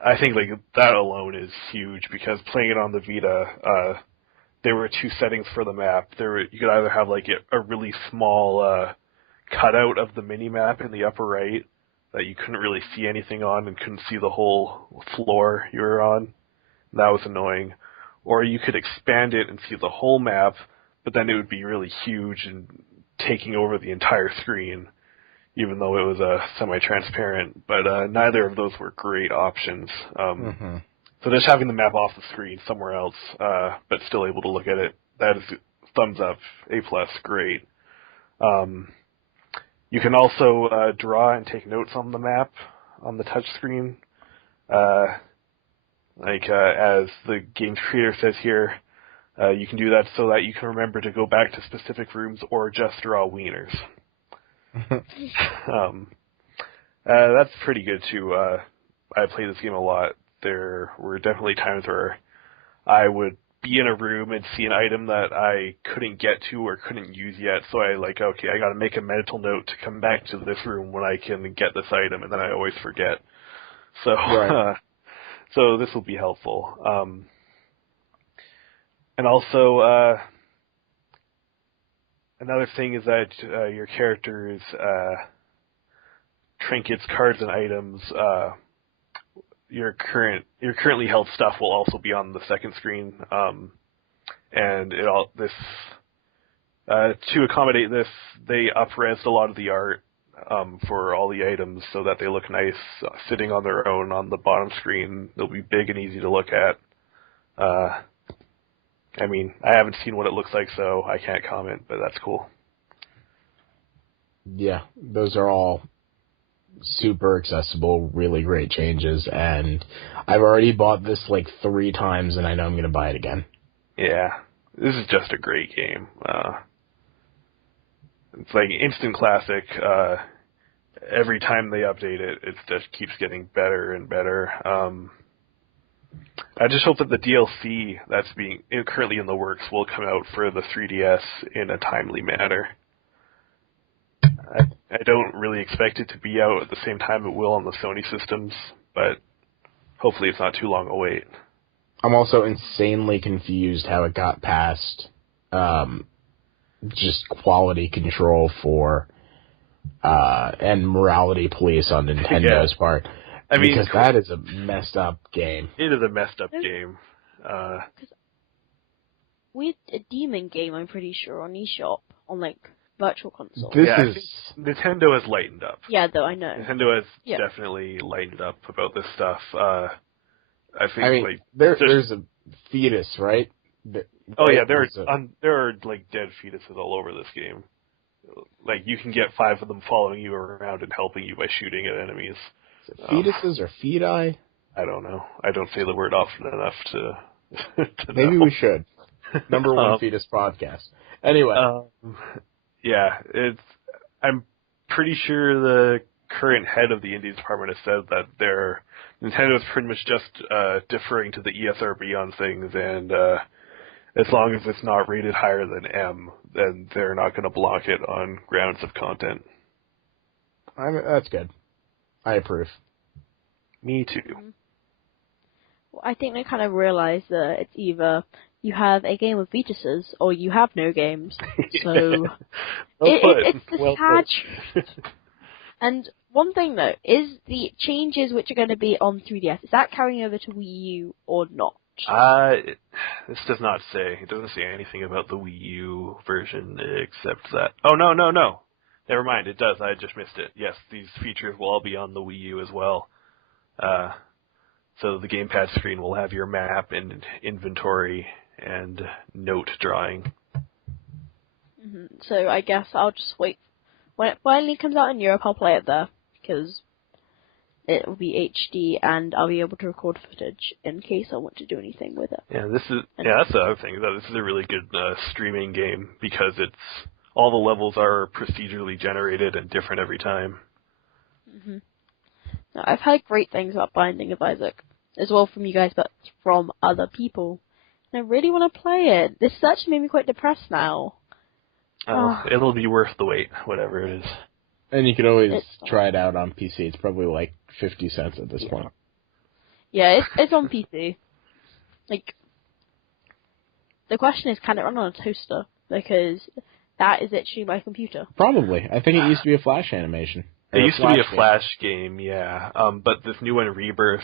I think like that alone is huge, because playing it on the Vita, there were two settings for the map. You could either have like a really small cutout of the mini-map in the upper right that you couldn't really see anything on and couldn't see the whole floor you were on. That was annoying. Or you could expand it and see the whole map, but then it would be really huge and taking over the entire screen, even though it was semi-transparent. But neither of those were great options. So just having the map off the screen somewhere else, but still able to look at it, that is thumbs up, A+, great. You can also draw and take notes on the map on the touch screen. As the game's creator says here, you can do that so that you can remember to go back to specific rooms or just draw wieners. That's pretty good too. I played this game a lot. There were definitely times where I would be in a room and see an item that I couldn't get to or couldn't use yet, so I gotta make a mental note to come back to this room when I can get this item, and then I always forget. So, right. So this will be helpful. And also, another thing is that your character's trinkets, cards, and items, your currently held stuff will also be on the second screen, and to accommodate this, they up-resed a lot of the art for all the items so that they look nice sitting on their own on the bottom screen. They'll be big and easy to look at. I mean, I haven't seen what it looks like, so I can't comment, but that's cool. Yeah, those are all super accessible, really great changes, and I've already bought this like 3 times, and I know I'm going to buy it again. Yeah, this is just a great game. It's like instant classic. Every time they update it, it just keeps getting better and better. I just hope that the DLC that's currently in the works will come out for the 3DS in a timely manner. I don't really expect it to be out at the same time it will on the Sony systems, but hopefully it's not too long a wait. I'm also insanely confused how it got past just quality control for and morality police on Nintendo's part. I mean, because that is a messed up game. It is a messed up game. We had a demon game, I'm pretty sure, on eShop, on like Virtual Console. Nintendo has lightened up. Yeah, though, I know. Nintendo has definitely lightened up about this stuff. I think I mean, there's a fetus, right? Oh yeah, there are like dead fetuses all over this game. Like you can get 5 of them following you around and helping you by shooting at enemies. Fetuses or feti? I don't know. I don't say the word often enough to Maybe know. we should. Number 1 fetus podcast. Anyway. Yeah, I'm pretty sure the current head of the Indies department has said that Nintendo is pretty much just deferring to the ESRB on things, and as long as it's not rated higher than M, then they're not going to block it on grounds of content. That's good. I approve. Me too. Well, I think they kind of realize that it's either you have a game of fetuses or you have no games. So it's the sad. And one thing though is the changes which are going to be on 3DS. Is that carrying over to Wii U or not? This does not say. It doesn't say anything about the Wii U version except that. Oh no. Never mind. It does. I just missed it. Yes, these features will all be on the Wii U as well. So the gamepad screen will have your map and inventory and note drawing. Mm-hmm. So I guess I'll just wait. When it finally comes out in Europe, I'll play it there, because it will be HD and I'll be able to record footage in case I want to do anything with it. Yeah, that's the other thing. This is a really good streaming game because all the levels are procedurally generated and different every time. Mm-hmm. Now, I've heard great things about Binding of Isaac, as well from you guys, but from other people. And I really want to play it. This actually made me quite depressed now. It'll be worth the wait, whatever it is. And you could always try it out on PC. It's probably like 50 cents at this point. Yeah, it's on PC. Like, the question is, can it run on a toaster? Because that is actually my computer. Probably. I think it used to be a Flash animation. It used to be a Flash game, yeah. But this new one, Rebirth,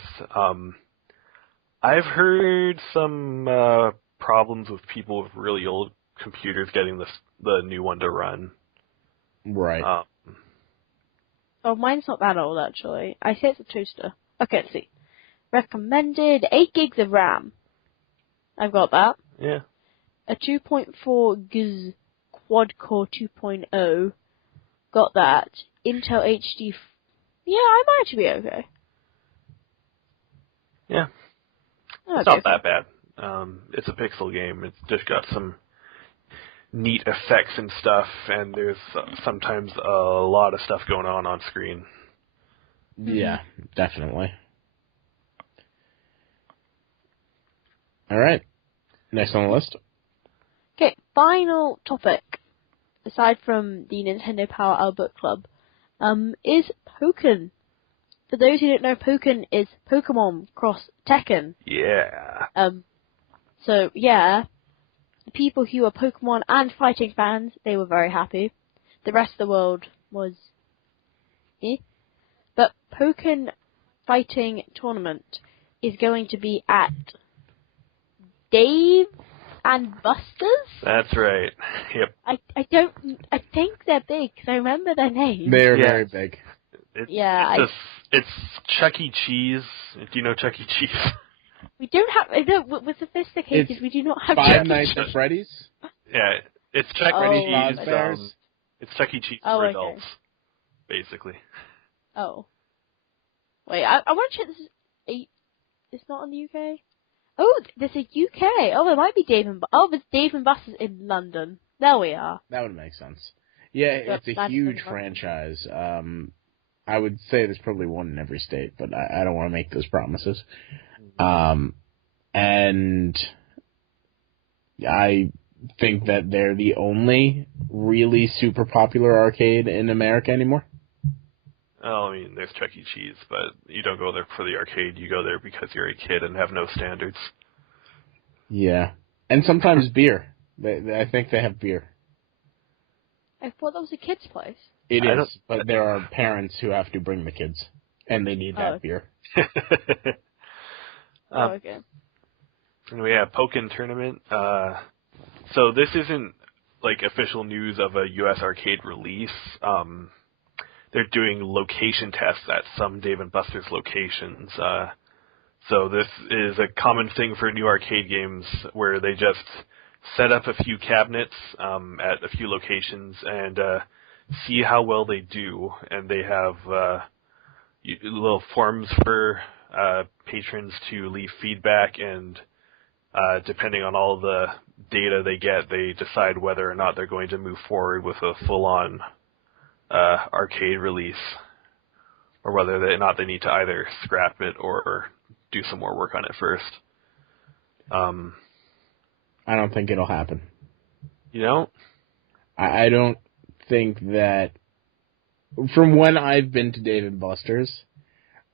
I've heard some problems with people with really old computers getting the new one to run. Right. Oh, mine's not that old, actually. I say it's a toaster. Okay, let's see. Recommended 8 gigs of RAM. I've got that. Yeah. A 2.4 GZ quad-core 2.0. Got that. Intel HD. Yeah, I might actually be okay. Yeah. It's not that bad. It's a pixel game. It's just got some neat effects and stuff, and there's sometimes a lot of stuff going on screen. Yeah, definitely. All right. Next on the list. Okay, final topic, aside from the Nintendo Power Hour Book Club, is Pokken. For those who don't know, Pokken is Pokemon cross Tekken. Yeah. So, yeah, the people who are Pokemon and fighting fans, they were very happy. The rest of the world was eh. But Pokken Fighting Tournament is going to be at Dave and Buster's? That's right. Yep. I think they're big, because I remember their names. They're very big. It's Chuck E. Cheese. Do you know Chuck E. Cheese? We don't have, no, we're sophisticated, we do not have Five Nights at Freddy's? Yeah, it's Chuck E. Cheese. It's Chuck E. Cheese for adults, basically. Oh. Wait, I want to check this. It's not in the UK? Oh, there's a UK. Oh, there might be Dave and there's Dave and Buster's in London. There we are. That would make sense. Yeah, it's a huge franchise. I would say there's probably one in every state, but I don't want to make those promises. And I think that they're the only really super popular arcade in America anymore. Oh, I mean, there's Chuck E. Cheese, but you don't go there for the arcade. You go there because you're a kid and have no standards. Yeah. And sometimes beer. I think they have beer. I thought that was a kid's place. It is, but there are parents who have to bring the kids, and they need that beer. Okay. Anyway, yeah, Pokken Tournament. So this isn't, like, official news of a U.S. arcade release. They're doing location tests at some Dave & Buster's locations. So this is a common thing for new arcade games where they just set up a few cabinets at a few locations and see how well they do. And they have little forms for patrons to leave feedback, and depending on all the data they get, they decide whether or not they're going to move forward with a full-on arcade release, or whether or not they need to either scrap it or do some more work on it first. I don't think it'll happen. You don't? I don't think that... From when I've been to Dave & Buster's,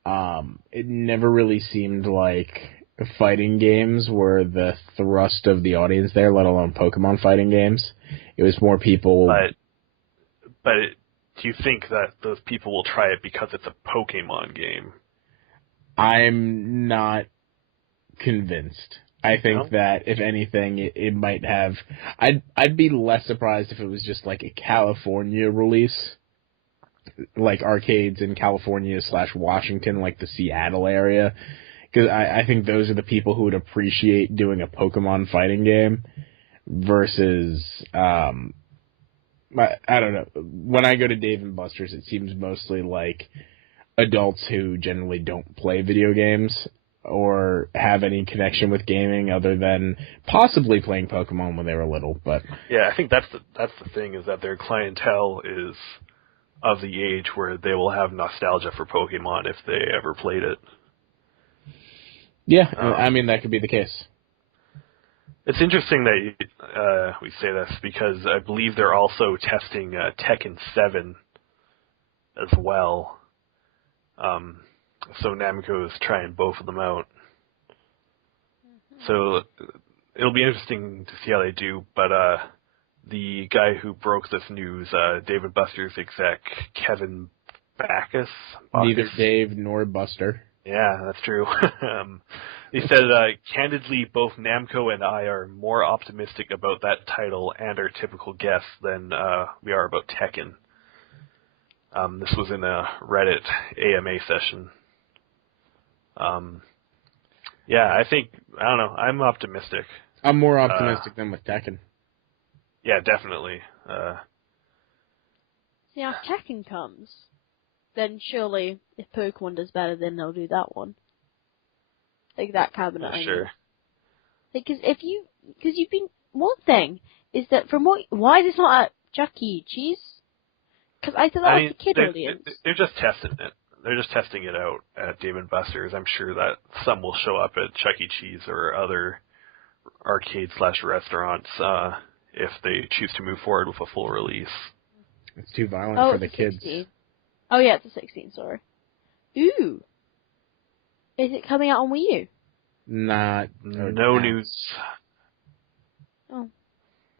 it never really seemed like fighting games were the thrust of the audience there, let alone Pokemon fighting games. It was more people... But do you think that those people will try it because it's a Pokemon game? I'm not convinced. I think that, if anything, it might have... I'd be less surprised if it was just like a California release, like arcades in California/Washington, like the Seattle area, because I think those are the people who would appreciate doing a Pokemon fighting game versus... I don't know. When I go to Dave & Buster's, it seems mostly like adults who generally don't play video games or have any connection with gaming other than possibly playing Pokemon when they were little. But yeah, I think that's the thing, is that their clientele is of the age where they will have nostalgia for Pokemon if they ever played it. Yeah, I mean, that could be the case. It's interesting that we say this, because I believe they're also testing Tekken 7 as well. So Namco is trying both of them out. So it'll be interesting to see how they do, but the guy who broke this news, Dave & Buster's exec, Kevin Backus? Neither Dave nor Buster. Yeah, that's true. He said, candidly, both Namco and I are more optimistic about that title and our typical guess than we are about Tekken. This was in a Reddit AMA session. Yeah, I don't know, I'm optimistic. I'm more optimistic than with Tekken. Yeah, definitely. See, if Tekken comes, then surely if Pokemon does better, then they'll do that one. Like that cabinet. Sure. Because you've been, one thing is that why is this not at Chuck E. Cheese? Because I thought that was the kid audience. They're just testing it. They're just testing it out at Dave & Buster's. I'm sure that some will show up at Chuck E. Cheese or other arcade/restaurants if they choose to move forward with a full release. It's too violent for the kids. 16. Oh yeah, it's a 16, sorry. Ooh. Is it coming out on Wii U? No news. Oh.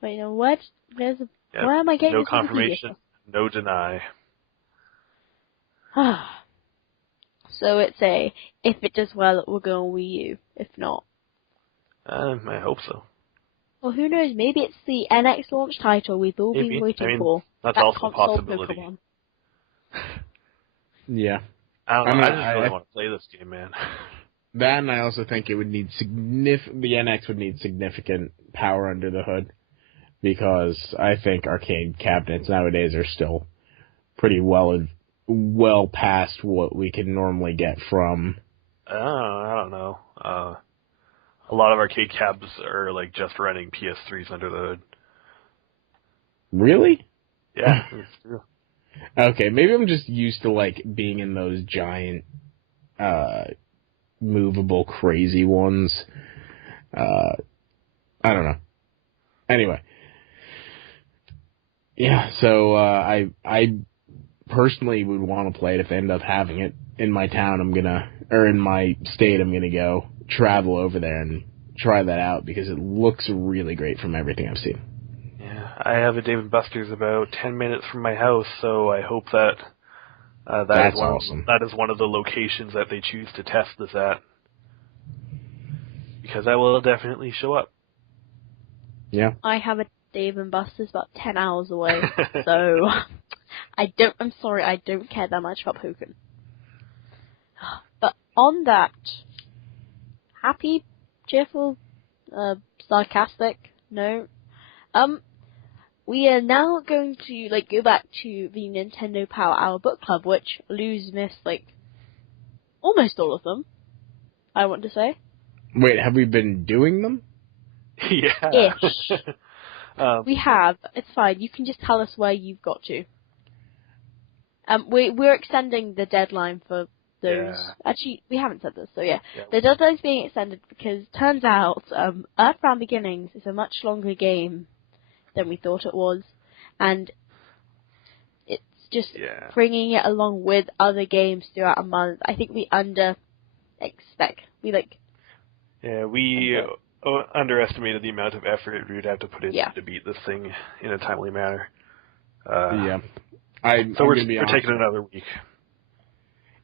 Wait, no, what? Why am I getting no this confirmation, no deny. So it's if it does well, it will go on Wii U. If not, I hope so. Well, who knows? Maybe it's the NX launch title we've all been waiting for. That's that also a possibility. Pokemon. Yeah. I don't know. I just really want to play this game, man. That, and I also think it would need the NX would need significant power under the hood, because I think arcade cabinets nowadays are still pretty well past what we can normally get from. I don't know. A lot of arcade cabs are like just running PS3s under the hood. Really? Yeah, that's true. Okay, maybe I'm just used to like being in those giant, movable, crazy ones. I don't know. Anyway. Yeah, so I personally would want to play it if they end up having it in my town. In my state, I'm gonna go travel over there and try that out, because it looks really great from everything I've seen. Yeah, I have a Dave & Buster's about 10 minutes from my house, so I hope that that's awesome. That is one of the locations that they choose to test this at, because I will definitely show up. Yeah. I have a Dave & Buster's about 10 hours away, so I'm sorry, I don't care that much about Pokken. But on that happy, cheerful, sarcastic note, we are now going to go back to the Nintendo Power Hour Book Club, which Lou's missed almost all of them. I want to say. Wait, have we been doing them? Yeah. Ish. We have. It's fine. You can just tell us where you've got to. We're extending the deadline for those. Yeah. Actually, we haven't said this, so yeah. The deadline's being extended because turns out Earthbound Beginnings is a much longer game than we thought it was, and it's just bringing it along with other games throughout a month. I think we we underestimated the amount of effort we'd have to put in to beat this thing in a timely manner. So we're taking another week.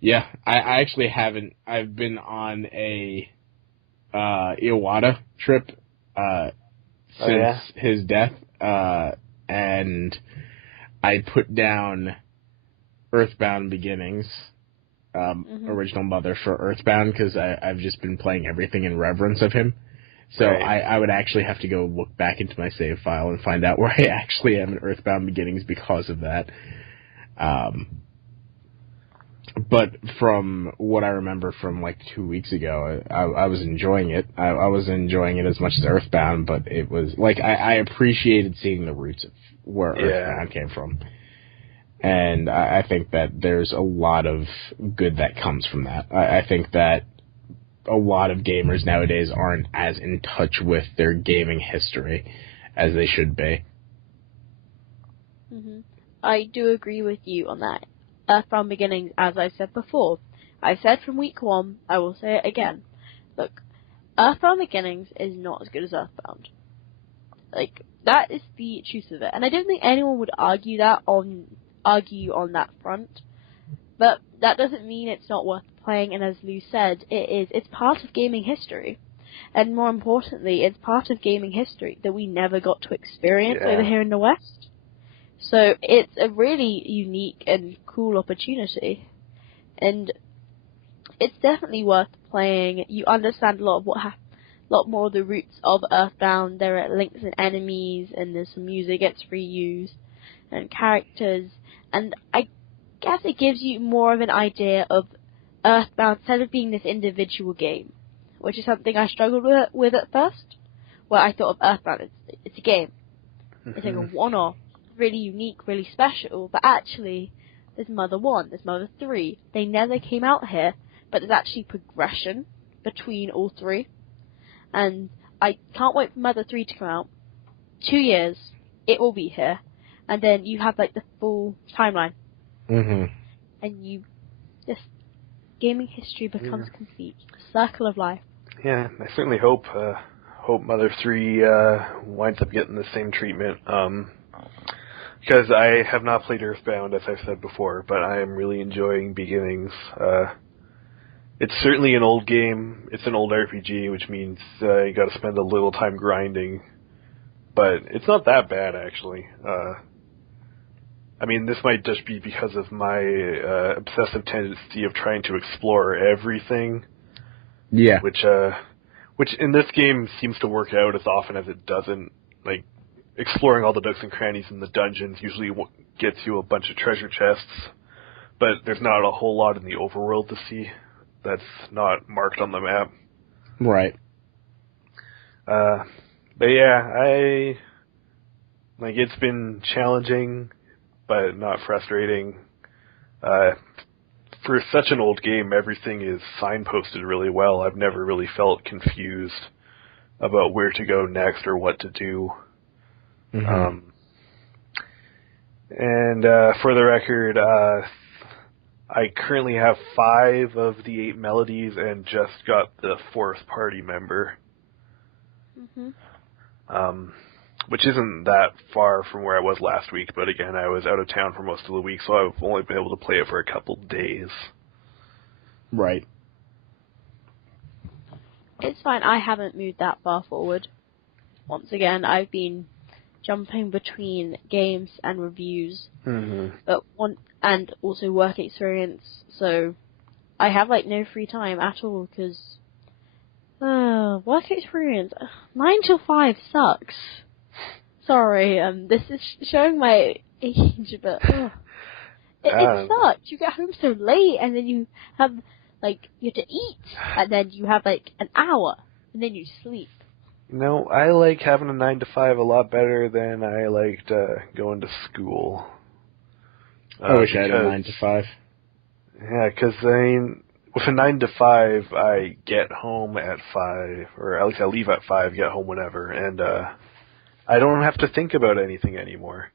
Yeah, I actually haven't. I've been on a Iwata trip since his death, and I put down Earthbound Beginnings, original mother for Earthbound, because I've just been playing everything in reverence of him. So I would actually have to go look back into my save file and find out where I actually am in Earthbound Beginnings because of that. But from what I remember from 2 weeks ago, I was enjoying it. I was enjoying it as much as Earthbound, but it was I appreciated seeing the roots of where Earthbound came from. And I think that there's a lot of good that comes from that. I think that a lot of gamers nowadays aren't as in touch with their gaming history as they should be. Mm-hmm. I do agree with you on that. Earthbound Beginnings, as I've said before, I've said from week 1, I will say it again. Look, Earthbound Beginnings is not as good as Earthbound. That is the truth of it. And I don't think anyone would argue on that front. But that doesn't mean it's not worth playing, and as Lou said, it's part of gaming history. And more importantly, it's part of gaming history that we never got to experience over here in the West. So it's a really unique and cool opportunity. And it's definitely worth playing. You understand a lot more of the roots of Earthbound. There are links and enemies, and there's some music gets reused, and characters. And I guess it gives you more of an idea of Earthbound instead of being this individual game, which is something I struggled with at first, where I thought of Earthbound, it's a game. It's like a one-off, really unique, really special, but actually, there's Mother 1, there's Mother 3. They never came out here, but there's actually progression between all three. And I can't wait for Mother 3 to come out. 2 years, it will be here. And then you have the full timeline. Mm-hmm. And gaming history becomes complete. Circle of life. Yeah, I certainly hope Mother 3 winds up getting the same treatment. Because I have not played Earthbound, as I've said before, but I am really enjoying Beginnings. It's certainly an old game. It's an old RPG, which means you got to spend a little time grinding. But it's not that bad, actually. This might just be because of my obsessive tendency of trying to explore everything. Yeah. Which in this game seems to work out as often as it doesn't. Exploring all the nooks and crannies in the dungeons usually gets you a bunch of treasure chests, but there's not a whole lot in the overworld to see that's not marked on the map. Right. But yeah, it's been challenging, but not frustrating. For such an old game, everything is signposted really well. I've never really felt confused about where to go next or what to do. Mm-hmm. For the record, I currently have 5 of the 8 melodies and just got the 4th party member. Mm-hmm. Which isn't that far from where I was last week, but again, I was out of town for most of the week, so I've only been able to play it for a couple days. Right. It's fine, I haven't moved that far forward. Once again, I've been jumping between games and reviews, and also work experience, so I have no free time at all, because Work experience. 9 till 5 sucks. Sorry, this is showing my age, but it sucks. You get home so late, and then you have you have to eat, and then you have an hour, and then you sleep. No, I like having a 9 to 5 a lot better than I liked going to school. I wish I had a 9 to 5. Yeah, because with a 9 to 5, I get home at 5, or at least I leave at 5, get home whenever, and I don't have to think about anything anymore.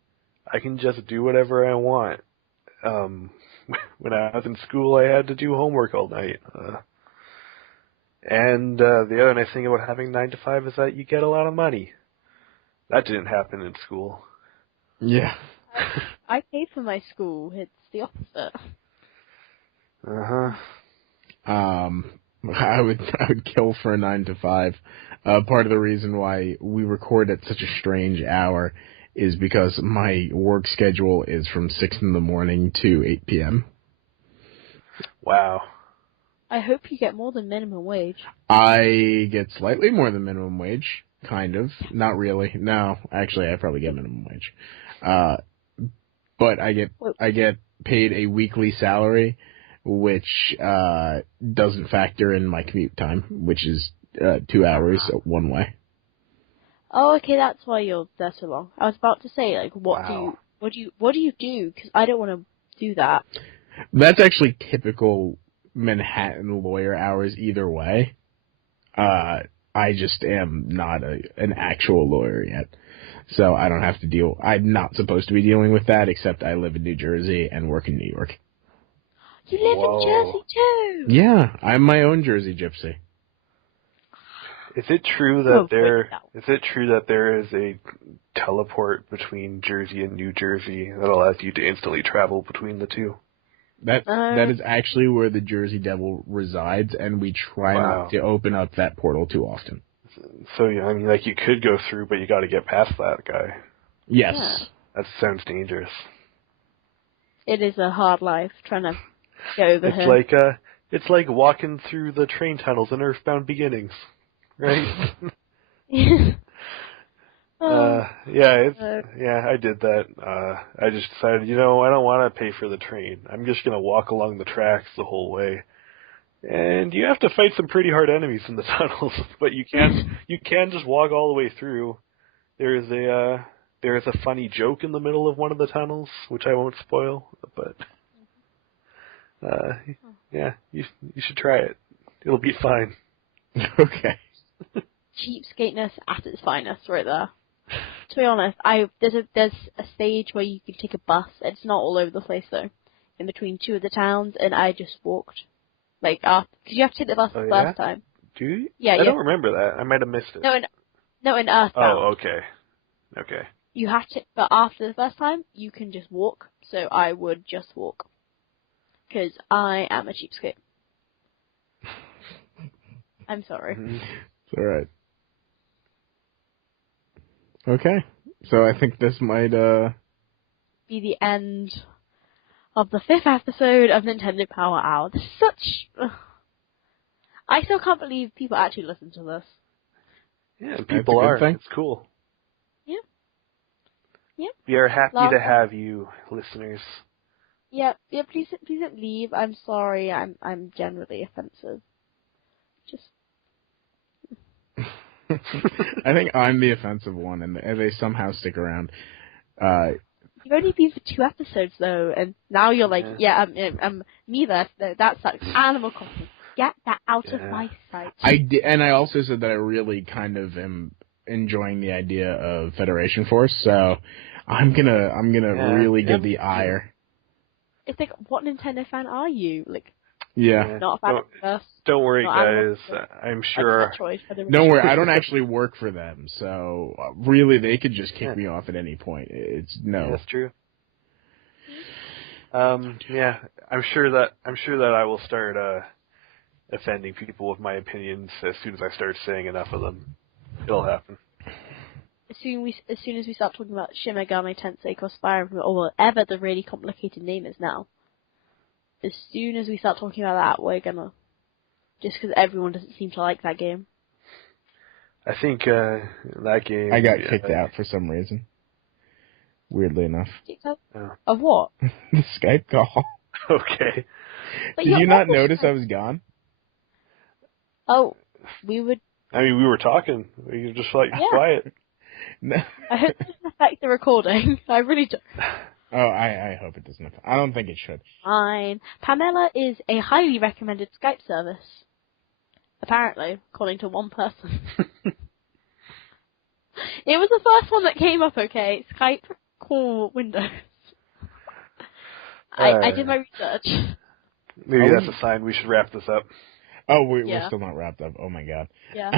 I can just do whatever I want. When I was in school, I had to do homework all night. And the other nice thing about having 9 to 5 is that you get a lot of money. That didn't happen in school. Yeah. I pay for my school. It's the opposite. I would kill for a 9 to 5. Part of the reason why we record at such a strange hour is because my work schedule is from 6 in the morning to 8 p.m. Wow. I hope you get more than minimum wage. I get slightly more than minimum wage, kind of. Not really. No, actually, I probably get minimum wage. But I get paid a weekly salary, which doesn't factor in my commute time, which is 2 hours one way. Oh, okay, that's why you're there so long. I was about to say, what do you do? Because I don't want to do that. That's actually typical Manhattan lawyer hours either way. I just am not an actual lawyer yet. So I don't have to deal. I'm not supposed to be dealing with that, except I live in New Jersey and work in New York. You live in Jersey too? Yeah, I'm my own Jersey gypsy. Is it true that there is a teleport between Jersey and New Jersey that allows you to instantly travel between the two? That is actually where the Jersey Devil resides, and we try not to open up that portal too often. So, I mean, you could go through, but you got to get past that guy. Yes. Yeah. That sounds dangerous. It is a hard life, trying to get over here. It's like walking through the train tunnels in Earthbound Beginnings, right? I did that. I just decided, I don't want to pay for the train. I'm just going to walk along the tracks the whole way. And you have to fight some pretty hard enemies in the tunnels, but you can just walk all the way through. There's a funny joke in the middle of one of the tunnels, which I won't spoil, but you should try it. It'll be fine. Okay. Cheapskateness at its finest, right there. To be honest, there's a stage where you can take a bus. It's not all over the place though, in between two of the towns, and I just walked. Because you have to take the bus the first time. Do you? Yeah, I don't remember that. I might have missed it. No, in Earthbound. Oh, okay. You have to, but after the first time, you can just walk. So I would just walk, because I am a cheapskate. I'm sorry. It's all right. Okay, so I think this might be the end of the 5th episode of Nintendo Power Hour. This is such... I still can't believe people actually listen to this. Yeah, people are. It's cool. Yeah. We are happy to have you, listeners. Yeah, please don't leave. I'm sorry, I'm generally offensive. Just... I think I'm the offensive one, and they somehow stick around. You've only been for 2 episodes, though, and now you're like, Miiverse, that sucks. Animal Crossing, get that out of my sight. And I also said that I really kind of am enjoying the idea of Federation Force, so I'm gonna really give the ire. It's like, what Nintendo fan are you? Not a fan of Miiverse. Don't worry, guys. I'm sure. Don't worry, I don't actually work for them, so really they could just kick me off at any point. Yeah, that's true. I'm sure that I will start offending people with my opinions as soon as I start saying enough of them. It'll happen. As soon as we start talking about Shin Megami Tensei Cross Fire, or whatever the really complicated name is now. As soon as we start talking about that, we're gonna... Just because everyone doesn't seem to like that game. I think that game... I got kicked out for some reason. Weirdly enough. Oh. Of what? The Skype call. Okay. But Did you not almost notice I was gone? Oh, we would... I mean, we were talking. We were just like quiet. No. I hope it doesn't affect the recording. I really do. Oh, I hope it doesn't. I don't think it should. Fine. Pamela is a highly recommended Skype service. Apparently, according to one person. It was the first one that came up, okay? Skype call Windows. I did my research. Maybe that's a sign we should wrap this up. Oh, we're still not wrapped up. Oh my god. Yeah.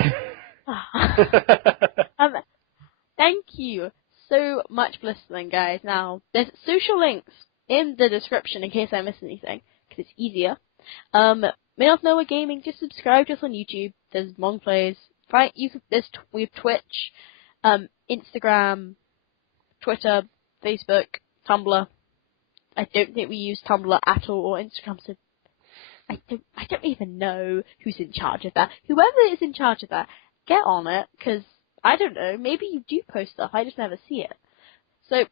Thank you so much for listening, guys. Now, there's social links in the description in case I miss anything, because it's easier. Mid of Nowhere Gaming, just subscribe to us on YouTube. There's long plays. Right, we have Twitch, Instagram, Twitter, Facebook, Tumblr. I don't think we use Tumblr at all, or Instagram, so I don't even know who's in charge of that. Whoever is in charge of that, get on it, because, I don't know, maybe you do post stuff, I just never see it. So,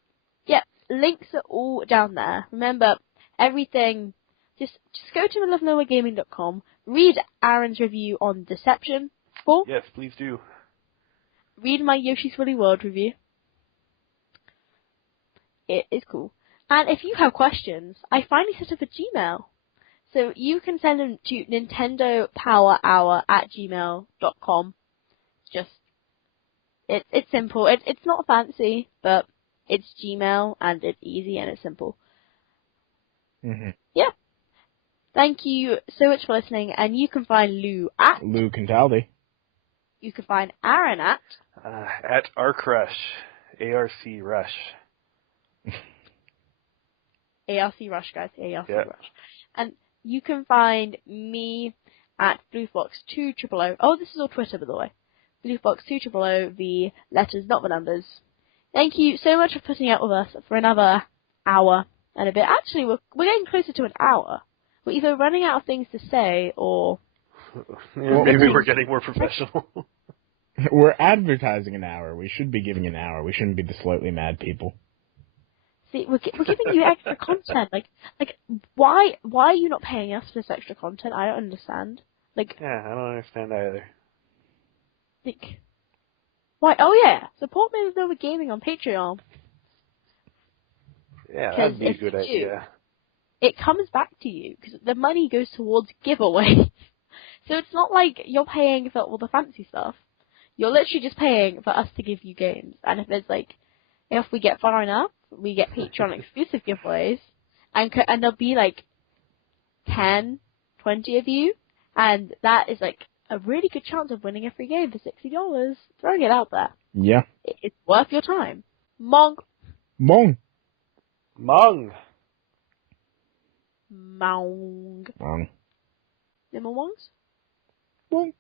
yeah, links are all down there. Remember, everything, just go to middleofnowheregaming.com, read Aaron's review on Deception 4. Yes, please do. Read my Yoshi's Woolly World review. It is cool. And if you have questions, I finally set up a Gmail. So you can send them to nintendopowerhour@gmail.com. It's simple. It's not fancy, but it's Gmail, and it's easy, and it's simple. Mm-hmm. Yeah. Thank you so much for listening, and you can find Lou at... Lou Cantaldi. You can find Aaron at... At ArcRush. A-R-C Rush. ARC Rush, guys. ARC Yeah. Rush. And you can find me at BlueFox2000. Oh, this is all Twitter, by the way. BlueFox2000, the letters, not the numbers. Thank you so much for putting up with us for another hour and a bit. Actually, we're getting closer to an hour. We're either running out of things to say, or... Yeah, maybe we're getting more professional. We're advertising an hour. We should be giving an hour. We shouldn't be the slightly mad people. See, we're giving you extra content. Like, why are you not paying us for this extra content? I don't understand. Like, Yeah, I don't understand either. like, why? Oh yeah, support me with Nova Gaming on Patreon. Yeah, that'd be a good idea. It comes back to you because the money goes towards giveaways. So it's not like you're paying for all the fancy stuff. You're literally just paying for us to give you games. And if we get far enough, we get Patreon exclusive giveaways, and there'll be 10, 20 of you, and that is a really good chance of winning a free game for $60. Throwing it out there. Yeah. It's worth your time. Mong. Mong. Mong. Mong. Mong. No more Mongs? Mong.